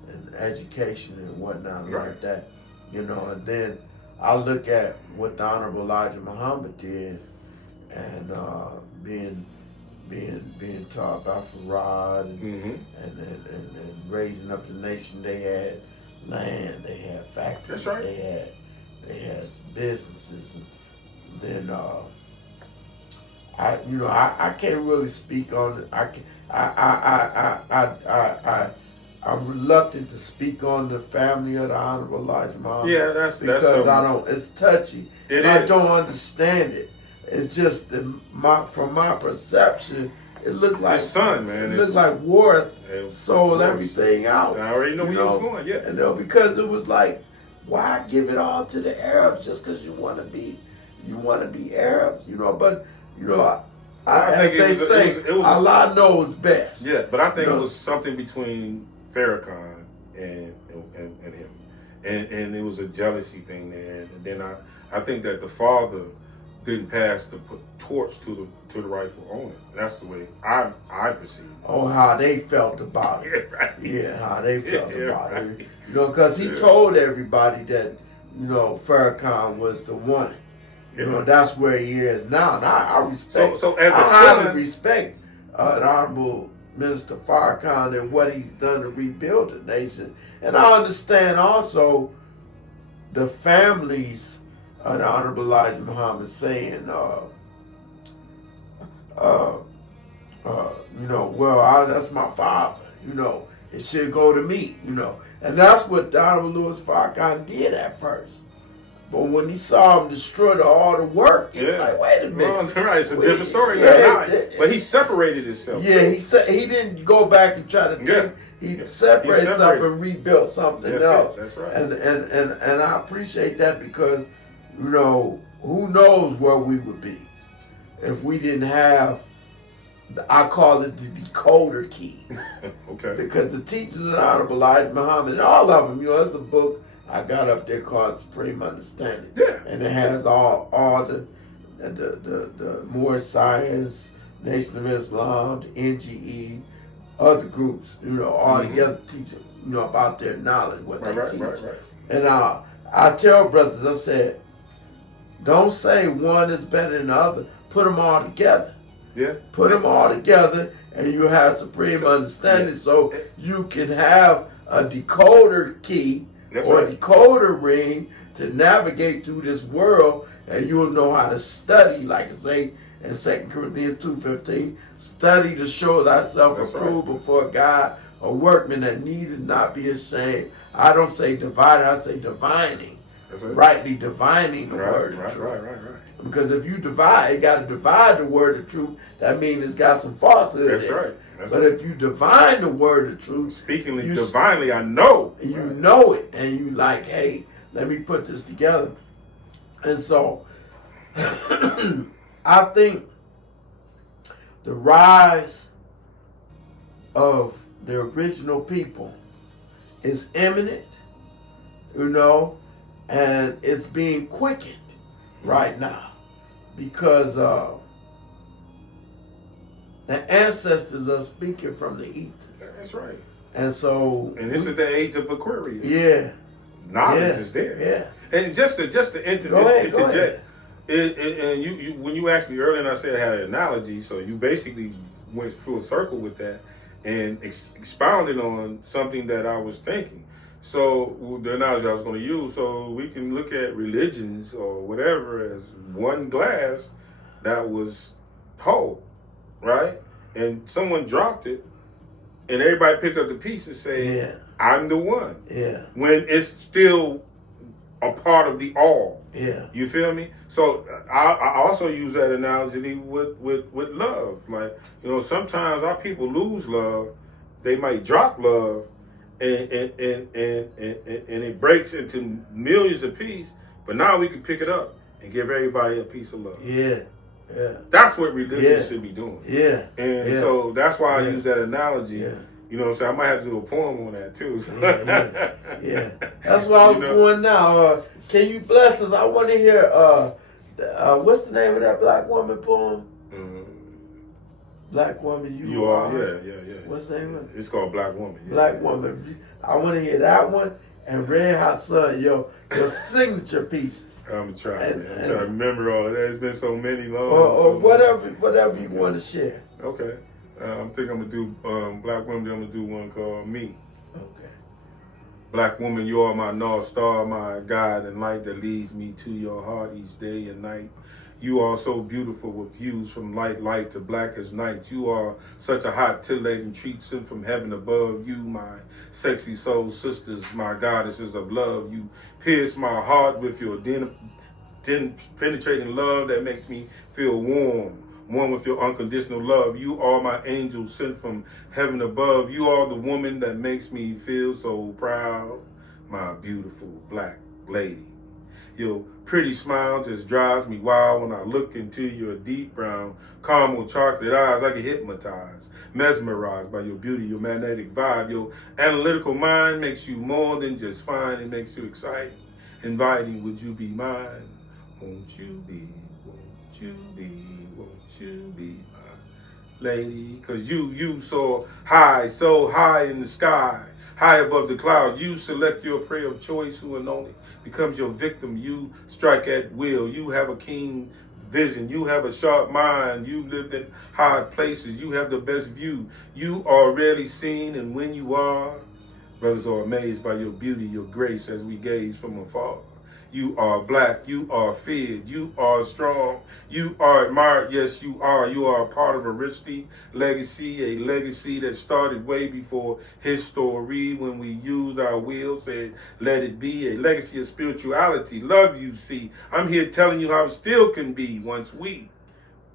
and education and whatnot like that. You know, and then I look at what the Honorable Elijah Muhammad did, and being taught about Farad and raising up the nation. They had land, they had factories, that's right. they had businesses, and then I can't really speak on it. I'm reluctant to speak on the family of the Honorable Elijah Muhammad. Yeah, that's because I don't. It's touchy. I don't understand it. It's just from my perception, it looked like his son, man. It looked like Worth sold everything out. I already know where he was going. Yeah, and because it was like, why give it all to the Arabs just because you want to be Arabs, you know? But you know, as they say, Allah knows best. Yeah, but I think it was something between Farrakhan and him, and it was a jealousy thing there. And then I think that the father didn't pass the torch to the rightful owner. That's the way I perceive it. Oh, how they felt about it. Yeah, right. Yeah, how they felt about it. You know, because he told everybody that, you know, Farrakhan was the one. You know, that's where he is now. And I respect. So as I highly respect the Honorable Minister Farrakhan and what he's done to rebuild the nation. And I understand also the families of the Honorable Elijah Muhammad saying, you know, well, that's my father. You know, it should go to me. You know, and that's what the Honorable Louis Farrakhan did at first. But when he saw him destroy all the work, he was like, wait a minute. Right, it's a different story Yeah, now. But he separated himself. Yeah, he didn't go back and try to take. He separated himself and rebuilt something else. That's right. And I appreciate that because, you know, who knows where we would be if we didn't have, I call it the decoder key. Okay. Because the teachers of the Honorable Elijah Muhammad, and all of them, you know, it's a book I got up there called Supreme Understanding. Yeah. And it has all the more science, Nation of Islam, the NGE, other groups, you know, all together teaching, you know, about their knowledge, what they teach. Right. And I tell brothers, I said, don't say one is better than the other. Put them all together. Yeah. Put them all together, and you have supreme understanding, so you can have a decoder key or a decoder ring to navigate through this world, and you'll know how to study, like I say in 2 Corinthians 2:15, study to show thyself approved before God, a workman that needed not be ashamed. I don't say dividing, I say divining. Rightly divining the word of truth. Right. Because if you divide, you got to divide the word of truth. That means it's got some falsehood. That's right. But if you divine the word of truth, speaking divinely, I know. You know it, and you like, hey, let me put this together. And so, I think the rise of the original people is imminent, you know, and it's being quickened right now because the ancestors are speaking from the ethers. That's right. And so, and this is the age of Aquarius. Yeah. Knowledge is there. Yeah. And just to interject, and you when you asked me earlier, and I said I had an analogy, so you basically went full circle with that and expounded on something that I was thinking. So the analogy I was going to use, so we can look at religions or whatever as one glass that was whole, right? And someone dropped it, and everybody picked up the piece and said, I'm the one. Yeah. When it's still a part of the all. Yeah. You feel me? So I also use that analogy with love. Like, you know, sometimes our people lose love. They might drop love, and it breaks into millions of pieces. But now we can pick it up and give everybody a piece of love. Yeah. Yeah. That's what religion should be doing. Yeah. And so that's why I use that analogy. Yeah. You know what I'm saying? I might have to do a poem on that too. So. Yeah. That's why I was going now. Can you bless us? I want to hear what's the name of that black woman poem? Black Woman, You Are. Yeah. What's the name of it? It's called Black Woman. Yeah. Black Woman. I want to hear that one and Red Hot Sun, your signature pieces. I'm trying to remember all of that. It's been so many long. Or whatever you want to share. Okay. I think I'm going to do Black Woman. I'm going to do one called Me. Okay. Black woman, you are my North Star, my guide and light that leads me to your heart each day and night. You are so beautiful with views from light to black as night. You are such a hot, titillating treat sent from heaven above. You, my sexy soul sisters, my goddesses of love. You pierce my heart with your penetrating love that makes me feel warm. One with your unconditional love. You are my angel sent from heaven above. You are the woman that makes me feel so proud. My beautiful black lady. Your pretty smile just drives me wild when I look into your deep brown caramel chocolate eyes. I get hypnotized, mesmerized by your beauty, your magnetic vibe. Your analytical mind makes you more than just fine. It makes you exciting, inviting. Would you be mine? Won't you be? Won't you be? Won't you be my lady? Cause you so high in the sky, high above the clouds. You select your prey of choice, who and only becomes your victim. You strike at will. You have a keen vision. You have a sharp mind. You lived in high places. You have the best view. You are rarely seen, and when you are, brothers are amazed by your beauty, your grace as we gaze from afar. You are black. You are feared. You are strong. You are admired. Yes, you are. You are a part of a rich deep legacy, a legacy that started way before history when we used our will, said, let it be. A legacy of spirituality. Love you, see. I'm here telling you how it still can be once we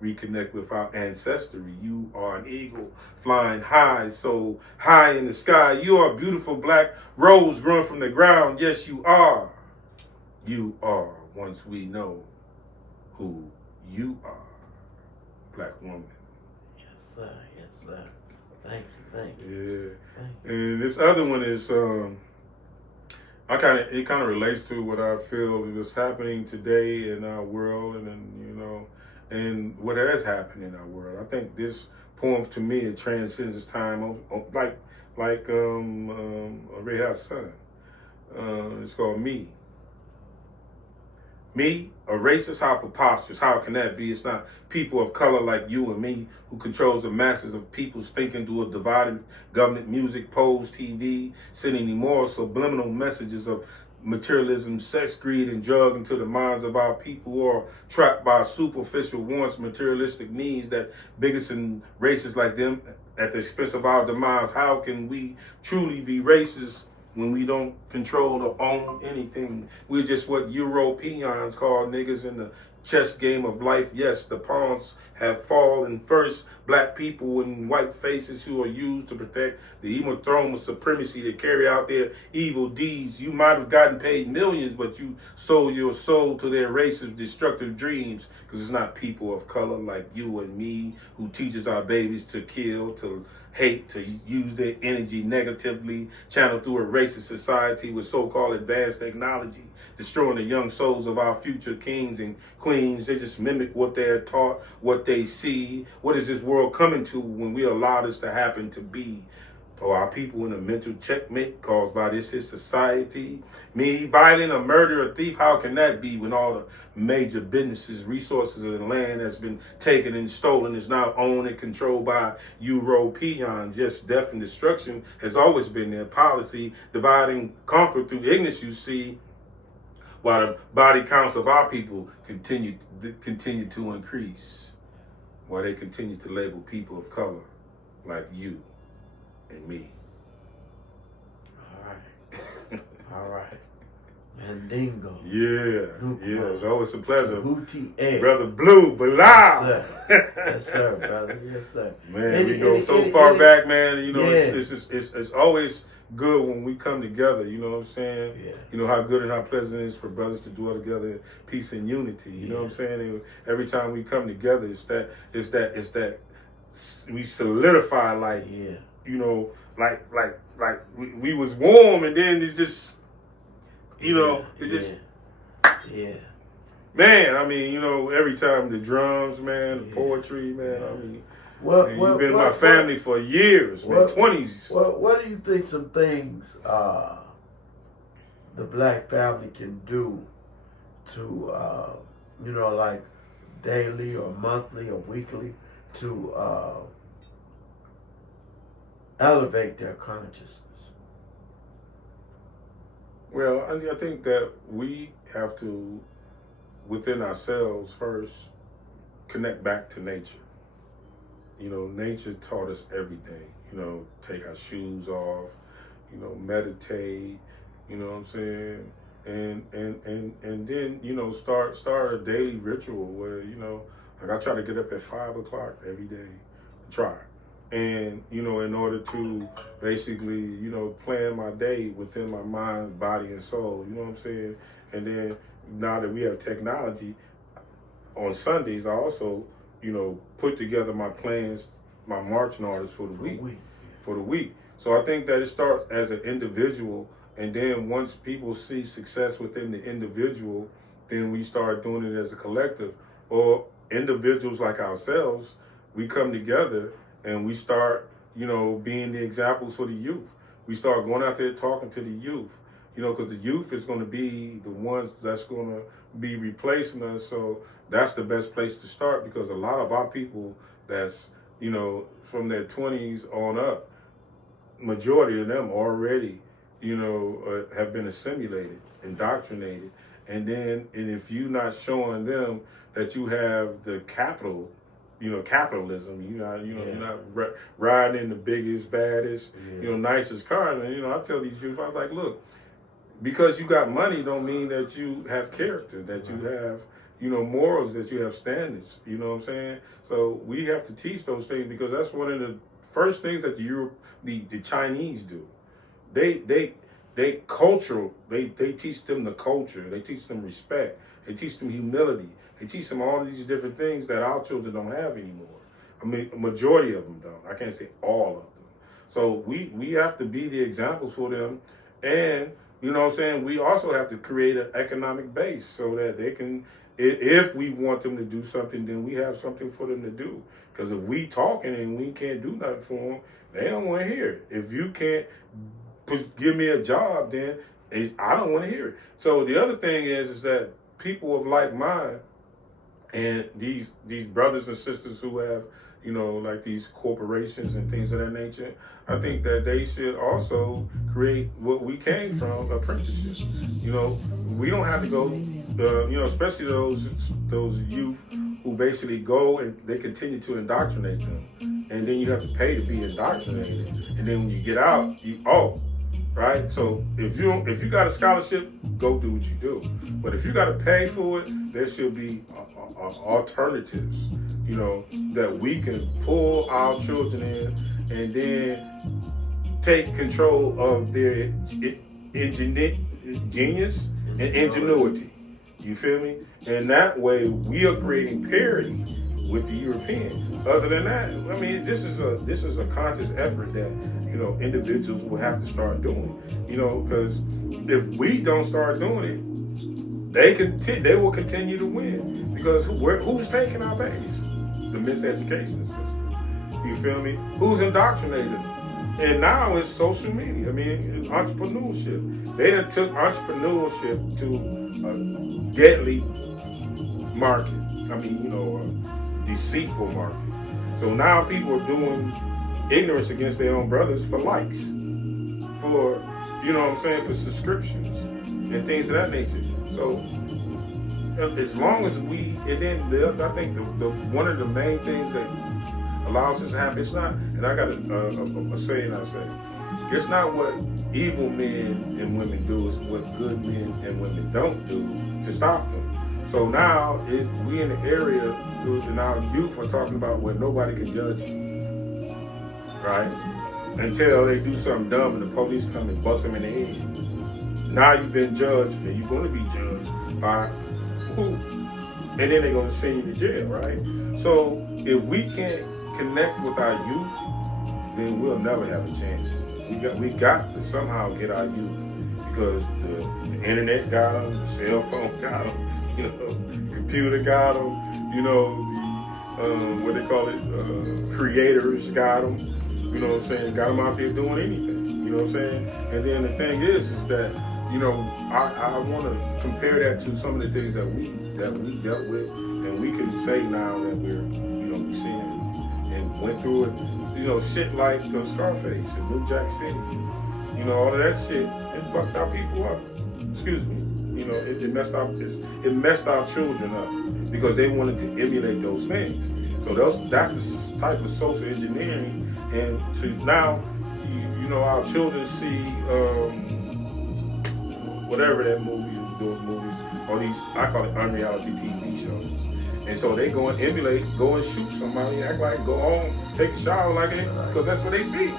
reconnect with our ancestry. You are an eagle flying high, so high in the sky. You are a beautiful black rose growing from the ground. Yes, you are. You are, once we know who you are, black woman. Yes, sir. Yes, sir. Thank you. Thank you. Yeah. Thank you. And this other one is it kind of relates to what I feel is happening today in our world, and and what has happened in our world. I think this poem, to me, it transcends its time, like Reha's son. It's called Me. Me, a racist, how preposterous, how can that be? It's not people of color like you and me who controls the masses of people's thinking through a divided government, music, polls, TV, sending immoral subliminal messages of materialism, sex, greed, and drug into the minds of our people who are trapped by superficial wants, materialistic needs that bigots and racists like them at the expense of our demise. How can we truly be racist when we don't control or own anything? We're just what Europeans call niggas in the chess game of life. Yes, the pawns have fallen first. Black people in white faces who are used to protect the evil throne of supremacy to carry out their evil deeds. You might have gotten paid millions, but you sold your soul to their racist, destructive dreams, because it's not people of color like you and me who teaches our babies to kill, to hate, to use their energy negatively, channeled through a racist society with so-called advanced technology, destroying the young souls of our future kings and queens. They just mimic what they're taught, what they see. What is this world coming to when we allow this to happen to be? Or our people in a mental checkmate caused by this his society? Me, violent, a murderer, a thief, how can that be when all the major businesses, resources, and land has been taken and stolen, is now owned and controlled by Europeans? Just death and destruction has always been their policy, divide and conquer through ignorance, you see, while the body counts of our people continue to increase, while they continue to label people of color like you and me. All right. Mandingo. Yeah. Nukman. Yeah. It's always a pleasure. DjTehuti. Brother Blue, Bilal. Yes, sir, brother. Yes, sir. Man, we go so far back, man. You know, it's always good when we come together. You know what I'm saying? Yeah. You know how good and how pleasant it is for brothers to dwell together in peace and unity. You know what I'm saying? And every time we come together, it's that we solidify, like, you know, like we was warm, and then it just, you know, man, I mean, you know, every time the drums, man, the poetry, man, I mean, you've been in my family for years, man, 20s. What do you think some things the black family can do to, you know, like daily or monthly or weekly to elevate their consciousness? Well, I think that we have to, within ourselves first, connect back to nature. You know, nature taught us everything. You know, take our shoes off, you know, meditate, you know what I'm saying? And then, you know, start a daily ritual where, you know, like I try to get up at 5 o'clock every day, try. And, you know, in order to basically, you know, plan my day within my mind, body, and soul, you know what I'm saying? And then now that we have technology, on Sundays, I also, you know, put together my plans, my marching orders for the week. So I think that it starts as an individual, and then once people see success within the individual, then we start doing it as a collective. Or individuals like ourselves, we come together and we start, you know, being the examples for the youth. We start going out there talking to the youth, you know, because the youth is going to be the ones that's going to be replacing us. So that's the best place to start, because a lot of our people that's, you know, from their 20s on up, majority of them already, you know, have been assimilated, indoctrinated, And if you're not showing them that you have the capital, capitalism, you're not riding in the biggest, baddest, nicest car. And, I tell these youth, I'm like, look, because you got money don't mean that you have character, that you have, morals, that you have standards. You know what I'm saying? So we have to teach those things, because that's one of the first things that the Chinese do. They cultural. They teach them the culture. They teach them respect. They teach them humility. They teach them all of these different things that our children don't have anymore. I mean, a majority of them don't. I can't say all of them. So we have to be the examples for them, and we also have to create an economic base so that they can. If we want them to do something, then we have something for them to do. Because if we talking and we can't do nothing for them, they don't want to hear it. If you can't give me a job, then I don't want to hear it. So the other thing is that people of like mind and these brothers and sisters who have, like these corporations and things of that nature, I think that they should also create what we came from, apprenticeships. We don't have to go, especially those youth who basically go and they continue to indoctrinate them. And then you have to pay to be indoctrinated. And then when you get out, right? So if you got a scholarship, go do what you do. But if you got to pay for it, there should be alternatives, that we can pull our children in and then take control of their genius and ingenuity. You feel me? And that way we are creating parity with the European. Other than that, I mean, this is a conscious effort that individuals will have to start doing. Because if we don't start doing it, they will continue to win. Because who's taking our babies? The miseducation system. You feel me? Who's indoctrinated them? And now it's social media. I mean, it's entrepreneurship. They done took entrepreneurship to a deadly market. I mean, a deceitful market. So now people are doing ignorance against their own brothers for likes, for, for subscriptions and things of that nature. So as long as and then I think the one of the main things that allows this to happen, it's not, and I got a saying I say, it's not what evil men and women do, it's what good men and women don't do to stop them. So now we in the area, and our youth are talking about where nobody can judge you, right? Until they do something dumb and the police come and bust them in the head. Now you've been judged, and you're going to be judged by who? And then they're going to send you to jail, right? So if we can't connect with our youth, then we'll never have a chance. We got to somehow get our youth, because the internet got them, the cell phone got them, computer got them, what they call it, creators got them, got them out there doing anything, And then the thing is that, I want to compare that to some of the things that we dealt with, and we can say now that we're, we seen it and went through it, shit like Scarface and New Jack City, all of that shit, it fucked our people up. Excuse me. It messed our children up because they wanted to emulate those things. So that's the type of social engineering, and to now, our children see whatever that movie, those movies, or these, I call it unreality TV shows. And so they go and emulate, go and shoot somebody, act like, go home, take a shower like it, because that's what they see.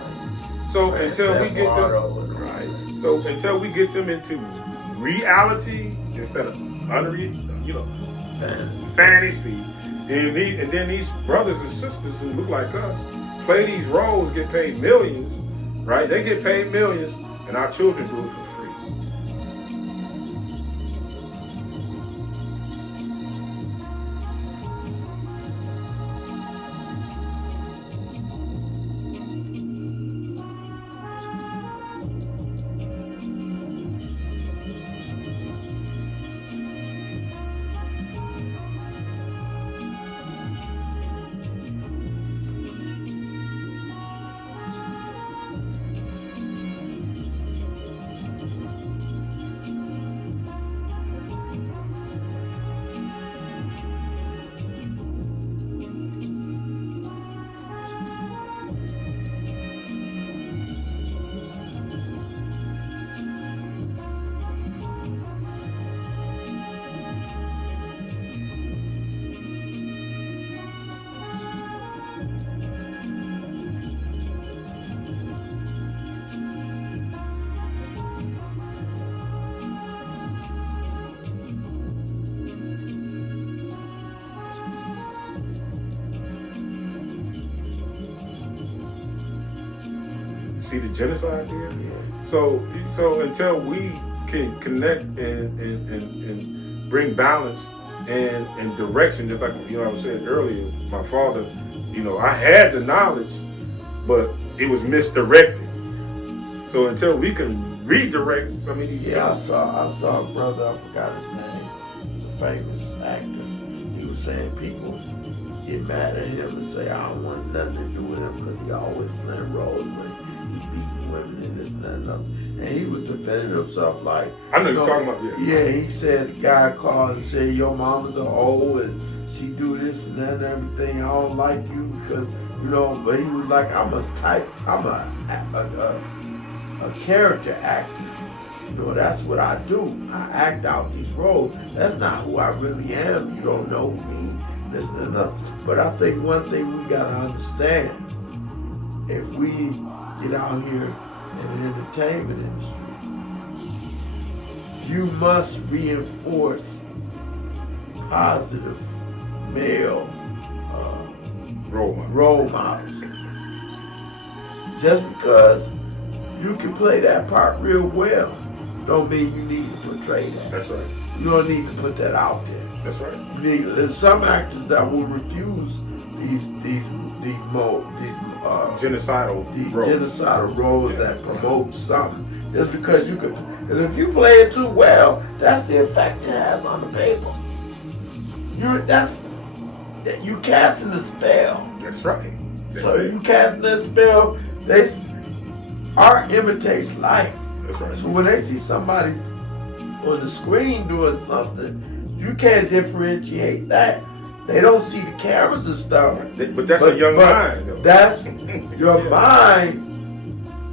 So until we get them, right? So until we get them into reality instead of unreal, fantasy, and then these brothers and sisters who look like us play these roles, get paid millions, right? They get paid millions, and our children do it for free. see the genocide there? Yeah. So until we can connect and bring balance and direction, just like I was saying earlier, my father, I had the knowledge, but it was misdirected. So until we can redirect some of these I saw a brother, I forgot his name. He's a famous actor. He was saying people get mad at him and say, I don't want nothing to do with him because he always playing roles when he beating women and this and that and other. And he was defending himself like, I know you're talking about, yeah, he said the guy called and said, your mama's an old and she do this and that and everything. I don't like you because, but he was like, I'm a character actor. That's what I do. I act out these roles. That's not who I really am. You don't know me. This and that. But I think one thing we gotta understand, if we get out here in the entertainment industry, you must reinforce positive male role models. Just because you can play that part real well, don't mean you need to portray that. That's right. You don't need to put that out there. That's right. There's some actors that will refuse these genocidal roles that promote something just because you could. Because if you play it too well, that's the effect it has on the paper. You casting a spell. That's right. You casting a spell. Art imitates life. That's right. So when they see somebody on the screen doing something, you can't differentiate that. They don't see the cameras and stuff. But that's a young mind, though. That's your mind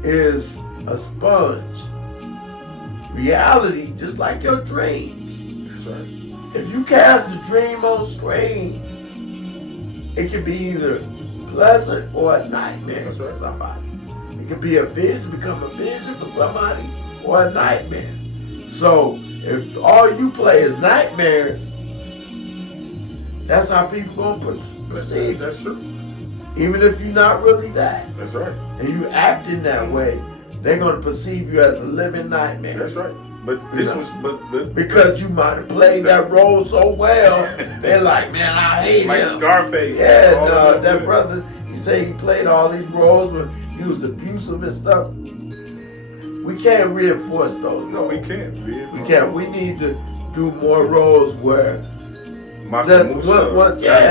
is a sponge. Reality, just like your dreams. That's right. If you cast a dream on screen, it can be either pleasant or a nightmare for somebody. It can be a vision, become a vision for somebody, or a nightmare. So if all you play is nightmares, that's how people gonna perceive. That's true. Even if you're not really that. That's right. And you act in that way, they're gonna perceive you as a living nightmare. That's right. But this was because you might have played that role so well, they're like, man, I hate like him. Scarface. Yeah, that brother, he said he played all these roles when he was abusive and stuff. We can't reinforce those roles. No, we can't. We can't. We need to do more roles where Masa Musa,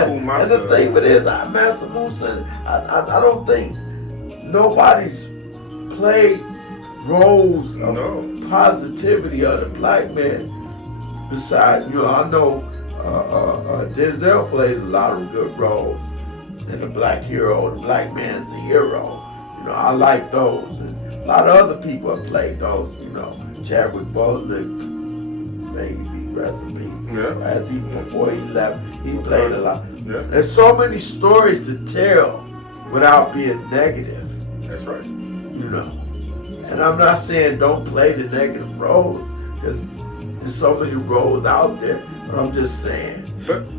and the thing with it is, Masa Musa, I don't think nobody's played roles of positivity of the black man. Besides, I know Denzel plays a lot of good roles, and the black hero, the black man's the hero. I like those, and a lot of other people have played those. Chadwick Boseman, maybe rest in peace. Yeah. Before he left, he played a lot. Yeah. There's so many stories to tell without being negative. That's right. And I'm not saying don't play the negative roles, because there's so many roles out there. But I'm just saying,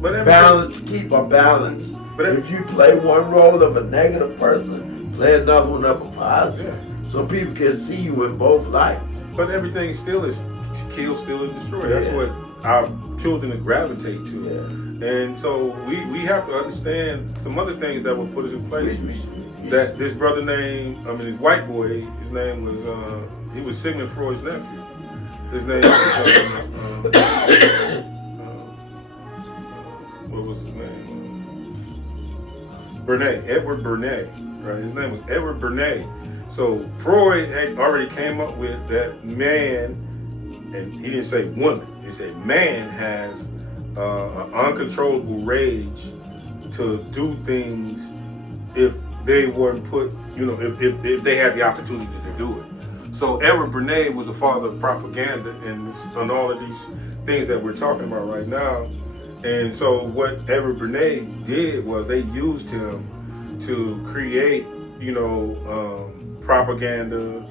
balance. Keep a balance. But if you play one role of a negative person, play another one of a positive, so people can see you in both lights. But everything still is kill, steal, and destroy. That's what our children gravitate to. Yeah. And so we have to understand some other things that will put us in place. That this brother this white boy, his name was, he was Sigmund Freud's nephew. His name was, what was his name? Edward Bernays, right? His name was Edward Bernays. So Freud had already came up with that man, and he didn't say woman, he said man has an uncontrollable rage to do things if they weren't put, if they had the opportunity to do it. So Edward Bernays was the father of propaganda and all of these things that we're talking about right now. And so what Edward Bernays did was they used him to create, propaganda,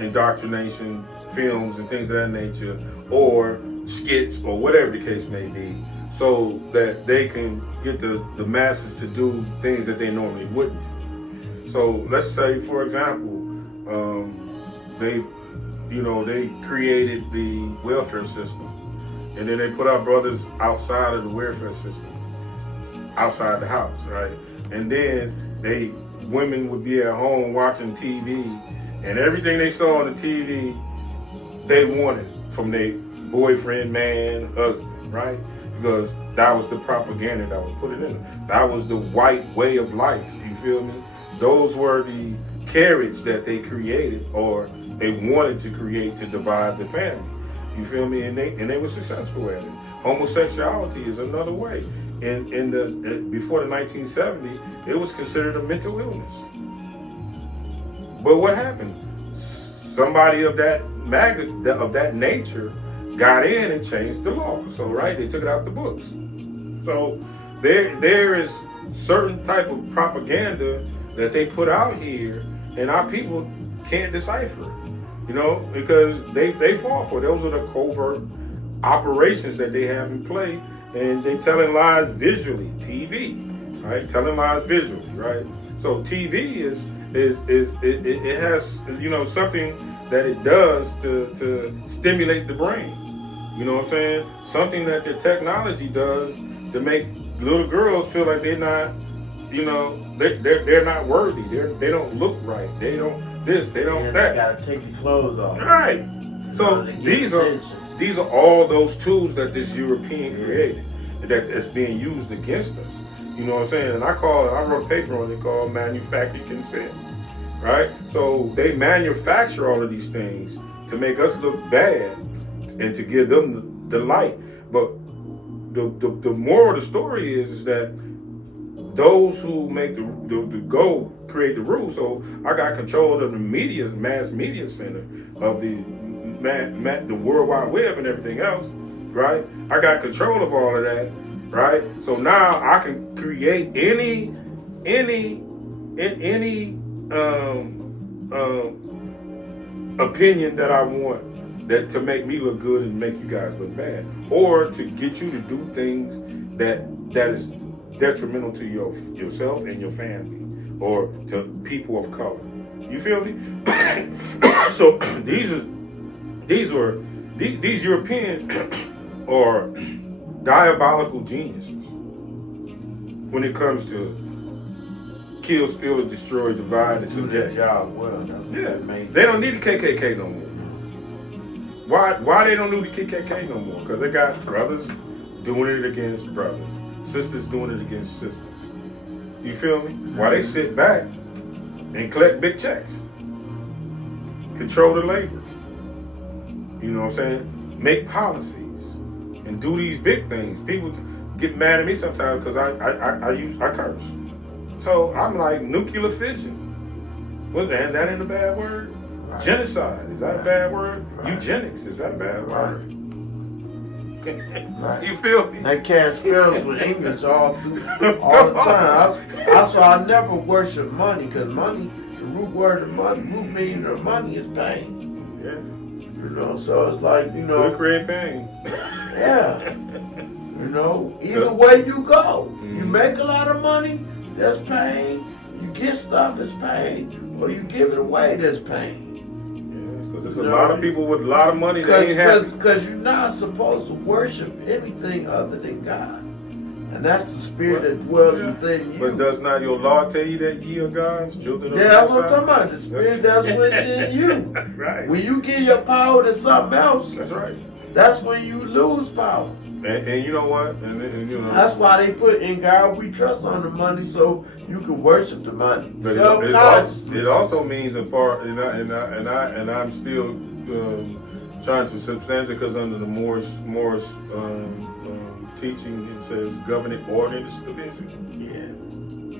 indoctrination, films and things of that nature, or skits or whatever the case may be, so that they can get the masses to do things that they normally wouldn't. So let's say, for example, they, they created the welfare system, and then they put our brothers outside of the welfare system, outside the house, right? And then women would be at home watching TV, and everything they saw on the TV, they wanted from their boyfriend, man, husband, right? Because that was the propaganda that was put in them. That was the white way of life, you feel me? Those were the carrots that they created, or they wanted to create to divide the family. You feel me? And they were successful at it. Homosexuality is another way. Before the 1970s, it was considered a mental illness. But what happened? Somebody of that nature got in and changed the law. So right, they took it out the books. So there is certain type of propaganda that they put out here, and our people can't decipher it, because they fall for it. Those are the covert operations that they have in play, and they telling lies visually. TV, right? Telling lies visually, right? So TV it has something that it does to stimulate the brain. You know what I'm saying? Something that the technology does to make little girls feel like they're not, they're not worthy. They don't look right. They don't this. They don't that. They gotta take the clothes off. Right. So these are all those tools that this European created that's being used against us. You know what I'm saying? And I wrote a paper on it called Manufactured Consent. Right? So they manufacture all of these things to make us look bad and to give them the light. But the moral of the story is that those who make the go create the rules. So I got control of the mass media center of the World Wide Web and everything else, right? I got control of all of that, right? So now I can create any opinion that I want, that to make me look good and make you guys look bad, or to get you to do things that is detrimental to yourself and your family, or to people of color. You feel me? So these Europeans are diabolical geniuses when it comes to kill, steal, and destroy, divide, and subject. Job well. They don't need the KKK no more. Why they don't need the KKK no more? Because they got brothers doing it against brothers, sisters doing it against sisters. You feel me? Why they sit back and collect big checks, control the labor. You know what I'm saying? Make policies and do these big things. People get mad at me sometimes because I curse. So I'm like, nuclear fission. What's that? That ain't a bad word? Right. Genocide, is that a bad word? Right. Eugenics, is that a bad word? Right. You feel me? They can't spell with English all the time. That's why I never worship money, because money, the root meaning of money is pain. Yeah. So it's like, It'll create pain. Yeah. Either way you go. You make a lot of money, that's pain. You get stuff, it's pain. Or you give it away, that's pain. There's a lot of people with a lot of money that ain't happy. Because you're not supposed to worship anything other than God. And that's the spirit that dwells within you. But does not your law tell you that ye are God's children? Yeah, that's what I'm talking about. The spirit that's within you. Right. When you give your power to something else, that's right. That's when you lose power. And you know what? That's why they put in God we trust on the money, so you can worship the money. But it also means and I'm still trying to substantiate, because under the Morris teaching, it says governing order and stability. Yeah.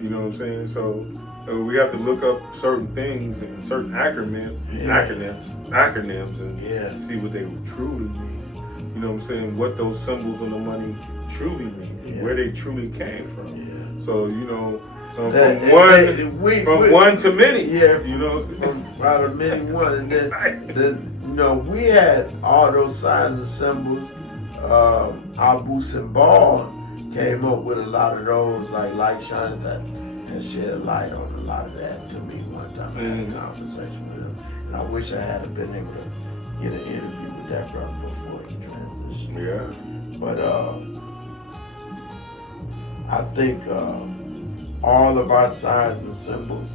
You know what I'm saying? So we have to look up certain things and certain acronyms and see what they truly mean. You know what I'm saying? What those symbols on the money truly mean, where they truly came from. Yeah. So from one to many. Yeah. From out of many one, and then we had all those signs and symbols. Abu Simbal came up with a lot of those, like light shining that shed a light on a lot of that to me one time. I had a conversation with him, and I wish I had been able to get an interview with that brother before he transitioned. Yeah. But I think all of our signs and symbols,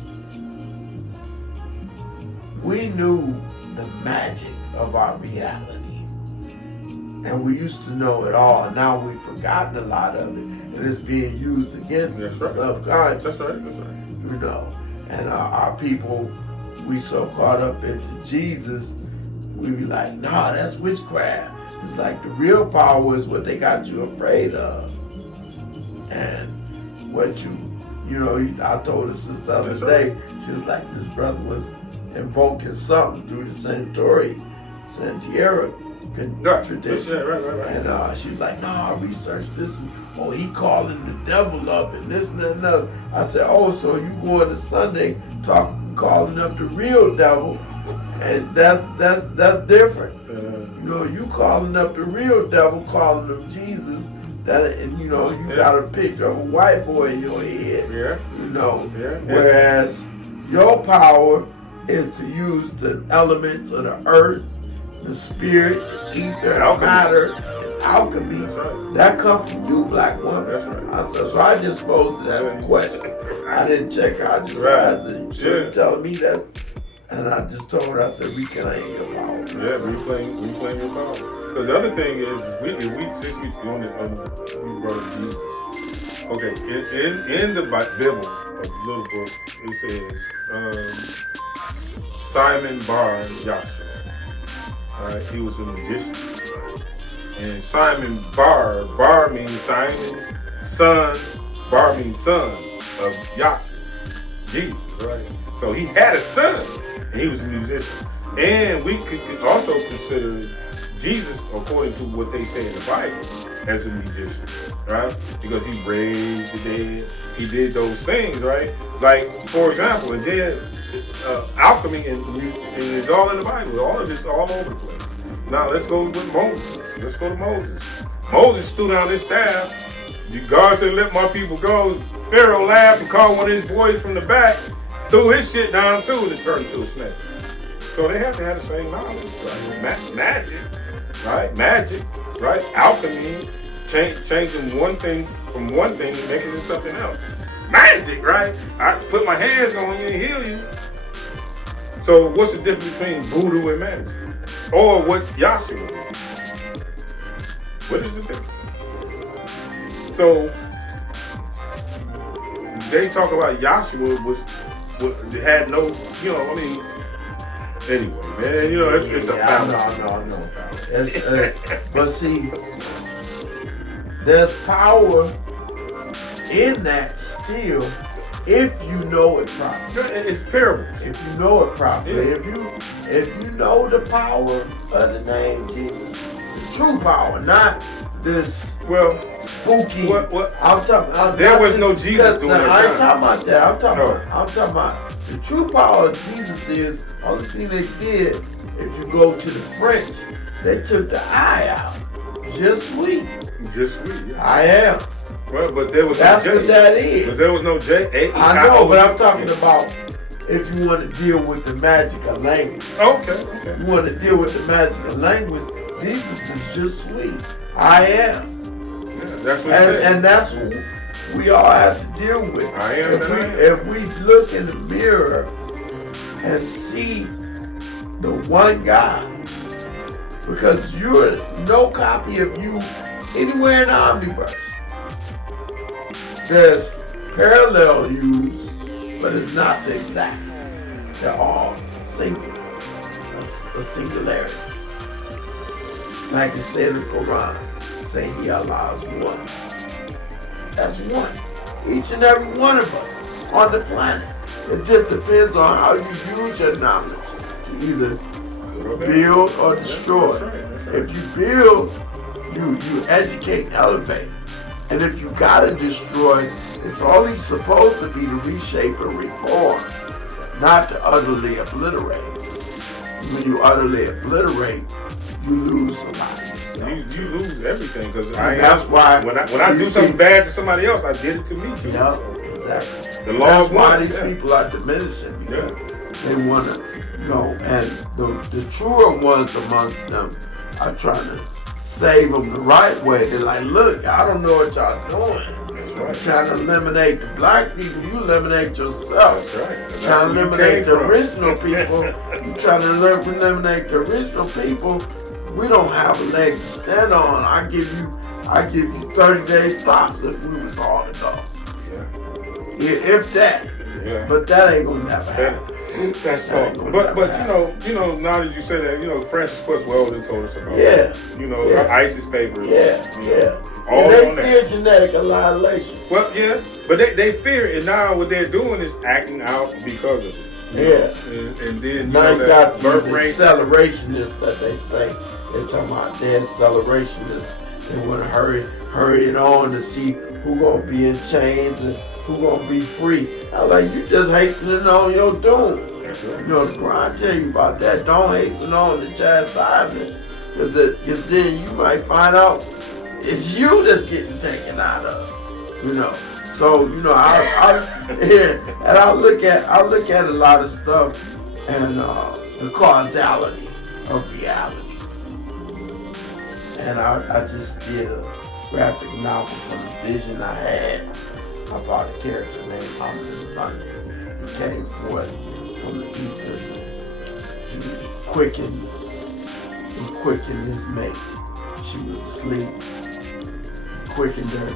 we knew the magic of our reality. And we used to know it all. Now we've forgotten a lot of it, and it's being used against the subconscious. That's right. You know, and our people, we so caught up into Jesus, we be like, nah, that's witchcraft. It's like the real power is what they got you afraid of. And what you know, I told her sister the other day, she was like, this brother was invoking something through the Santiera tradition. Right. And she's like, no, I researched this. Oh, he calling the devil up and this and that and another. I said, oh, so you going to Sunday calling up the real devil, and that's different. You know, you calling up the real devil, calling him Jesus. And you know, you got a picture of a white boy in your head. Yeah. You know, whereas your power is to use the elements of the earth, the spirit, the ether, the matter, and alchemy. That's right. That comes from you, black woman. That's right. I said, so I just posed to that question. I didn't check her. I just said, she was telling me that. And I just told her, I said, reclaim your power. Yeah, reclaim your power. Because the other thing is, since we on we brought up Jesus. Okay, in the Bible, a little book, it says Simon Bar Yahshua. Alright, he was a magician. And Simon Bar means Simon, son, Bar means son of Yahshua, Jesus, right? So he had a son, and he was a musician. And we could also consider Jesus, according to what they say in the Bible, as a musician, right? Because he raised the dead, he did those things, right? Like, for example, and then alchemy and it's all in the Bible. All of this all over the place. Now let's go with Moses. Let's go to Moses. Moses threw down his staff. God said, let my people go. Pharaoh laughed and called one of his boys from the back, threw his shit down too, and it turned into a snake. So they have to have the same knowledge, right? Magic, right? Alchemy, changing one thing from one thing and making it something else. Magic, right? I put my hands on you and heal you. So what's the difference between voodoo and magic? Or what Yahshua did? What is the difference? So they talk about Yahshua was had no, you know, I mean, anyway, man, you know, it's a fallacy. No. But see, there's power in that still if you know it properly. It's parable. If you know it properly, if you know the power of the name Jesus, the true power, not this spooky. What? I'm talking. There was no Jesus doing that. I ain't talking about that. I'm talking about the true power of Jesus is only thing they did. If you go to the French, they took the I out. Just sweet. Yeah. I am. Well, but there was That's no J. what that is. But there was no J. I know, but I'm talking about if you want to deal with the magic of language. Okay. You want to deal with the magic of language. Jesus is just sweet. I am. Yeah, that's what and that's who we all have to deal with. I am. If we look in the mirror and see the one God, because you're no copy of you anywhere in the omniverse. There's parallel yous, but it's not the exact. They're all singular, a singularity. Like it said in the Quran, say He allows one. That's one. Each and every one of us on the planet. It just depends on how you use your knowledge to either build or destroy. If you build, you educate and elevate. And if you gotta destroy, it's only supposed to be to reshape and reform, not to utterly obliterate. When you utterly obliterate, you lose a lot. You lose everything because that's why when I do something bad to somebody else, I did it to me too. Yeah, exactly. The law That's of why one, these yeah. people are diminishing, because they want to, and the truer ones amongst them are trying to save them the right way. They're like, look, I don't know what y'all doing. Right. Trying to eliminate the black people, you eliminate yourself. That's right. That's Trying to where you eliminate came the from. original people. You trying to eliminate the original people. We don't have a leg to stand on. I give you 30-day stops if we was all to go. Yeah. If that. Yeah. But that ain't gonna never happen. That's That ain't tough. gonna But never happen. you know, now that you say that, Francis Quest Weldon told us about Yeah. her ISIS papers. Yeah. All And they on that. fear genetic annihilation. Well, yeah, but they fear it, and now what they're doing is acting out because of it. And then Now you that got these birth rate. accelerationists that they say. They're talking about they're accelerationists. They want to hurry it on to see who gonna be in chains and who gonna be free. I was like, you just hastening on your doom. That's right. The Quran tell you about that. Don't hasten on the chastisement, because then you might find out it's you that's getting taken out of. So and I look at a lot of stuff and the causality of reality. And I just did a graphic novel from the vision I had about a character named Ominous Thunder. He came forth from the ethers and he quickened his mate. She was asleep. He quickened her,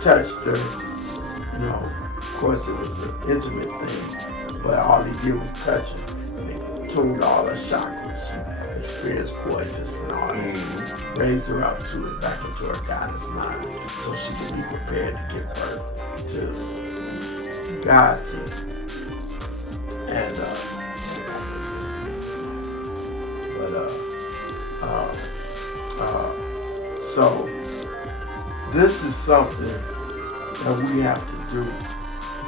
touched her. Of course it was an intimate thing, but all he did was touch her. He tuned all her chakras. She experienced poise and all this. Raised her up to it, back into her goddess mind, so she could be prepared to give birth to God seed. And so this is something that we have to do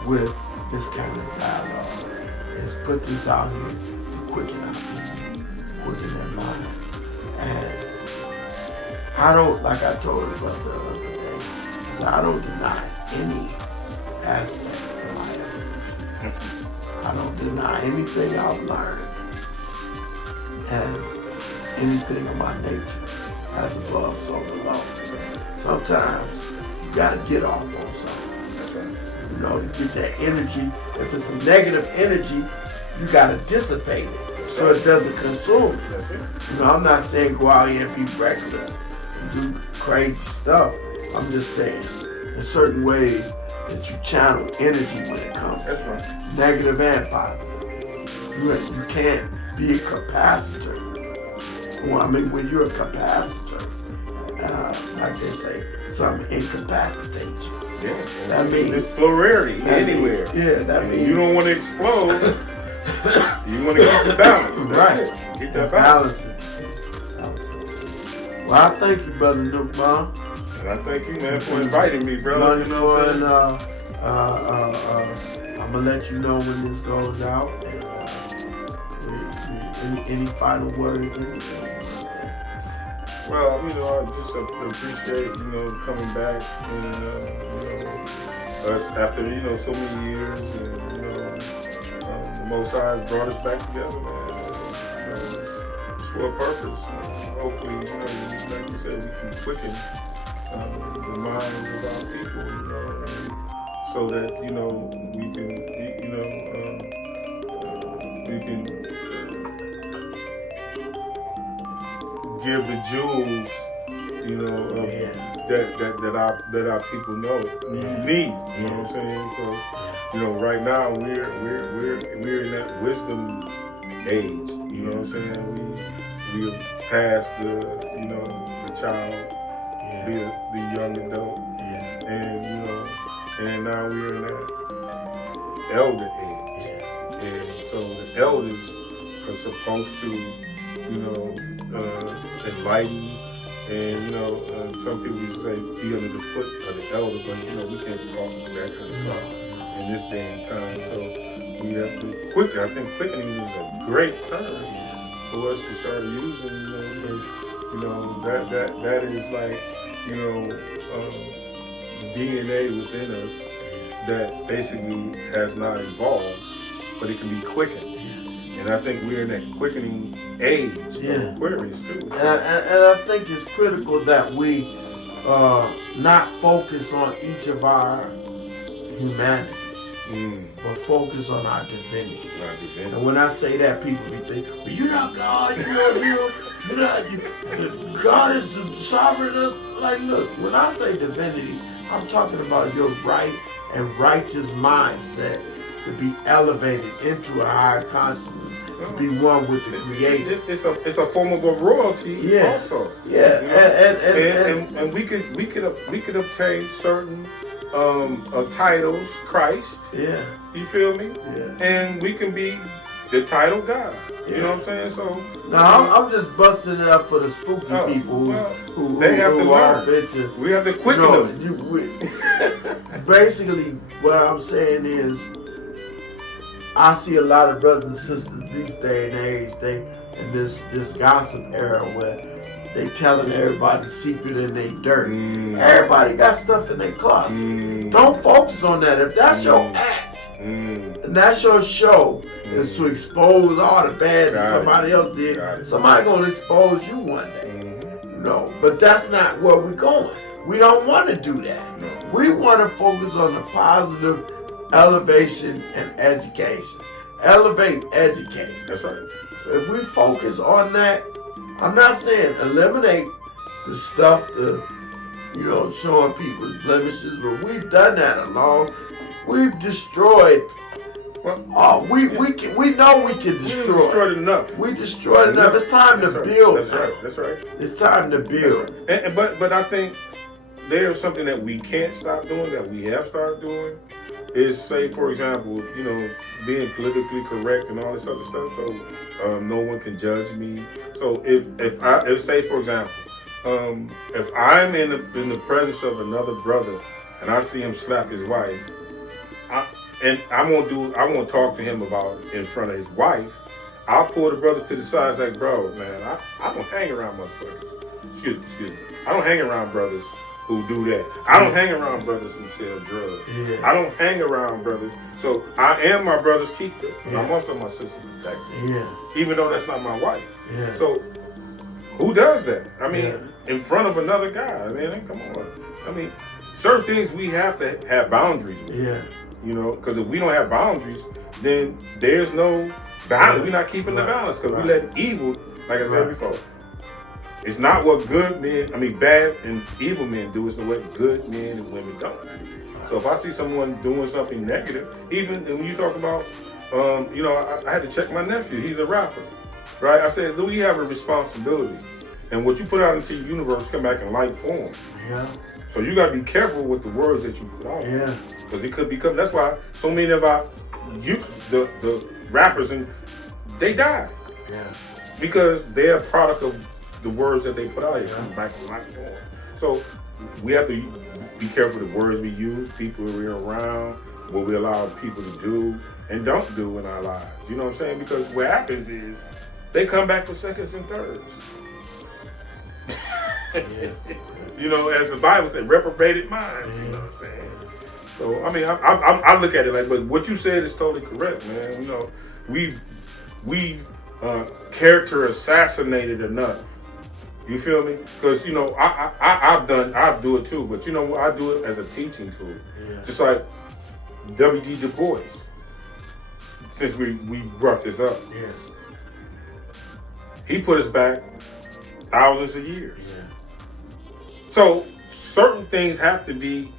with this kind of dialogue, is put this out here to quicken our people, quicken their mind. And I don't, like I told you about the other day, so I don't deny any aspect of my evolution. I don't deny anything I've learned and anything of my nature, as above, so below. Sometimes you gotta get off on something. To get that energy. If it's a negative energy, you gotta dissipate it so it doesn't consume you. That's it. I'm not saying go out here and be reckless and do crazy stuff. I'm just saying there's certain ways that you channel energy when it comes. That's right. Negative and positive. You can't be a capacitor. Well, when you're a capacitor, like they say, something incapacitates you. Yeah. That means it's polarity anywhere. That means you don't want to explode. You want to keep the balance. Right. Get that balance. Well, I thank you, Brother Nukman. And I thank you, man, for inviting me, brother. I'm gonna let you know when this goes out. And, any final words? Well, I just appreciate, coming back and, us after, so many years and, the Most High has brought us back together, man. It's for a purpose. Hopefully, like you said, we can quicken the minds of our people, so that, we can, we can give the jewels, that our people need. You know what I'm saying? Because right now we're in that wisdom age. You know what I'm saying? We have passed the child, the young adult, and now we're in that elder age. And so the elders are supposed to enlighten, and some people used to say be under the foot of the elder, but we can't talk that kind of stuff in this day and time. So we have to quicken. I think quickening is a great term for us to start using, because that is like DNA within us, that basically has not evolved, but it can be quickened. And I think we're in that quickening age of Aquarius too. And I think it's critical that we not focus on each of our humanities, but focus on our divinity. And when I say that, people be thinking, well, you're not God, you're not, God is the sovereign. Like, look, when I say divinity, I'm talking about your right and righteous mindset to be elevated into a higher consciousness, to be one with the Creator. It's a form of a royalty also. Yeah, and we could obtain certain titles, Christ. Yeah. You feel me? Yeah. And we can be the title God. You know what I'm saying? So now I'm just busting it up for the spooky people who they have to are learn. into. We have to quicken them. Basically, what I'm saying is, I see a lot of brothers and sisters these day and age, they in this gossip era where they telling everybody secret in their dirt. Everybody got stuff in their closet. Don't focus on that. If that's your act, and that's your show, is to expose all the bad that somebody else did, somebody gonna expose you one day. No, but that's not where we're going. We don't want to do that. No. We want to focus on the positive elevation and education. Elevate, educate. That's right. So if we focus on that, I'm not saying eliminate the stuff to, showing people's blemishes, but we've done that we've destroyed. We know we can destroy. We destroyed enough. We destroyed enough. It's time to build. That's right. That's right. It's time to build. Right. But I think there's something that we can't stop doing, that we have started doing, is, say, for example, being politically correct and all this other stuff, so no one can judge me. So if say, for example, if I'm in the presence of another brother and I see him slap his wife, I won't talk to him about in front of his wife. I'll pull the brother to the side and say, bro, man, I don't hang around motherfuckers. Excuse me. I don't hang around brothers who do that. I don't hang around brothers who sell drugs. Yeah. I don't hang around brothers. So I am my brother's keeper. Yeah. I'm also my sister's protector. Yeah. Even though that's not my wife. Yeah. So who does that? I mean, in front of another guy. I mean, come on. I mean, certain things we have to have boundaries with. Yeah. Because if we don't have boundaries, then there's no balance. We're not keeping the balance because we let evil, like I said before. It's not what bad and evil men do. It's what good men and women don't. So if I see someone doing something negative, even when you talk about, I had to check my nephew. He's a rapper, right? I said, we have a responsibility. And what you put out into the universe come back in light form. Yeah. So you got to be careful with the words that you put out. Yeah. Because it could become, that's why so many of the rappers, and they die. Yeah. Because they're a product of the words that they put out. It comes back in light form. So we have to be careful the words we use, people we're around, what we allow people to do and don't do in our lives. You know what I'm saying? Because what happens is they come back for seconds and thirds. As the Bible said, reprobated minds. You know what I'm saying? So I look at it like, but what you said is totally correct, man. We've character assassinated enough. You feel me? Because I do it too, but I do it as a teaching tool. Yeah. Just like W.G. Du Bois. Since we brought this up, he put us back thousands of years. Yeah. So certain things have to be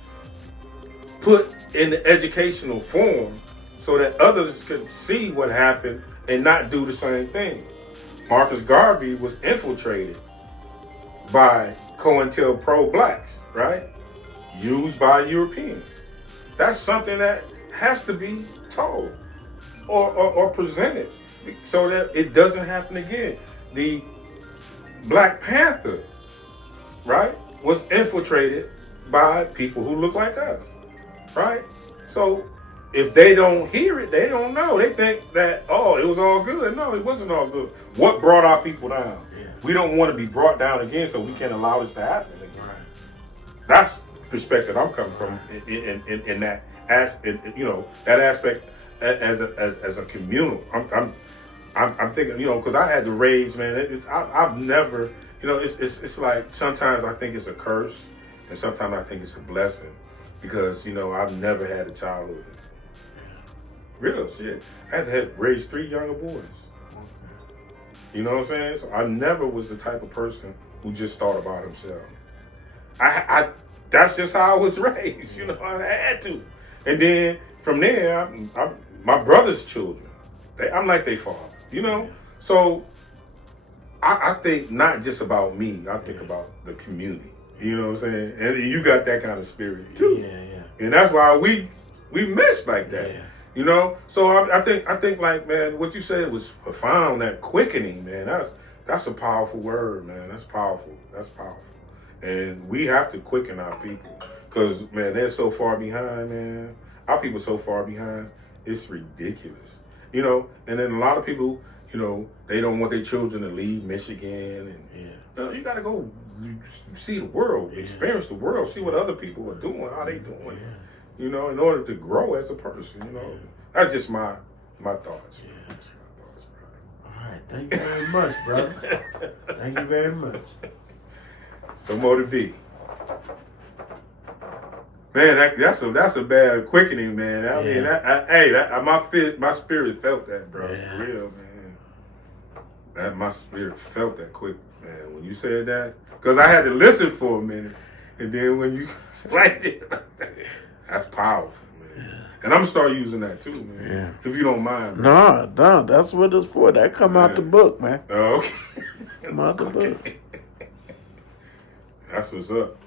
put in the educational form so that others could see what happened and not do the same thing. Marcus Garvey was infiltrated by COINTELPRO blacks, right? Used by Europeans. That's something that has to be told or presented so that it doesn't happen again. The Black Panther, right, was infiltrated by people who look like us, right? So if they don't hear it, they don't know. They think that, it was all good. No, it wasn't all good. What brought our people down? Yeah. We don't want to be brought down again, so we can't allow this to happen again. Right. That's the perspective I'm coming from in that that aspect as a communal. I'm thinking, because I had to raise, man. I've never, it's like sometimes I think it's a curse, and sometimes I think it's a blessing, because I've never had a childhood. Real shit. I had to raise 3 younger boys. You know what I'm saying? So I never was the type of person who just thought about himself. I that's just how I was raised. I had to. And then from there, my brother's children, I'm like their father. So I think not just about me. I think about the community. You know what I'm saying? And you got that kind of spirit too. Yeah. And that's why we mesh like that. Yeah. So I think like, man, what you said was profound. That quickening, man. That's a powerful word, man. That's powerful. And we have to quicken our people, because man, they're so far behind, man. Our people so far behind. It's ridiculous. And then a lot of people, they don't want their children to leave Michigan, and you got to go see the world, experience the world, see what other people are doing, how they doing. In order to grow as a person. That's just my thoughts. Yeah. That's my thoughts, brother. All right, thank you very much, brother. Thank you very much. So more to be. Man, that's a bad quickening, man. I mean, my spirit felt that, bro. Yeah. For real, man. My spirit felt that quick, man. When you said that, because I had to listen for a minute, and then when you explained it, that's powerful, man. Yeah. And I'm gonna start using that too, man. Yeah. If you don't mind, bro. No, that's what it's for. That come out the book, man. Oh, okay. Come out the book. That's what's up.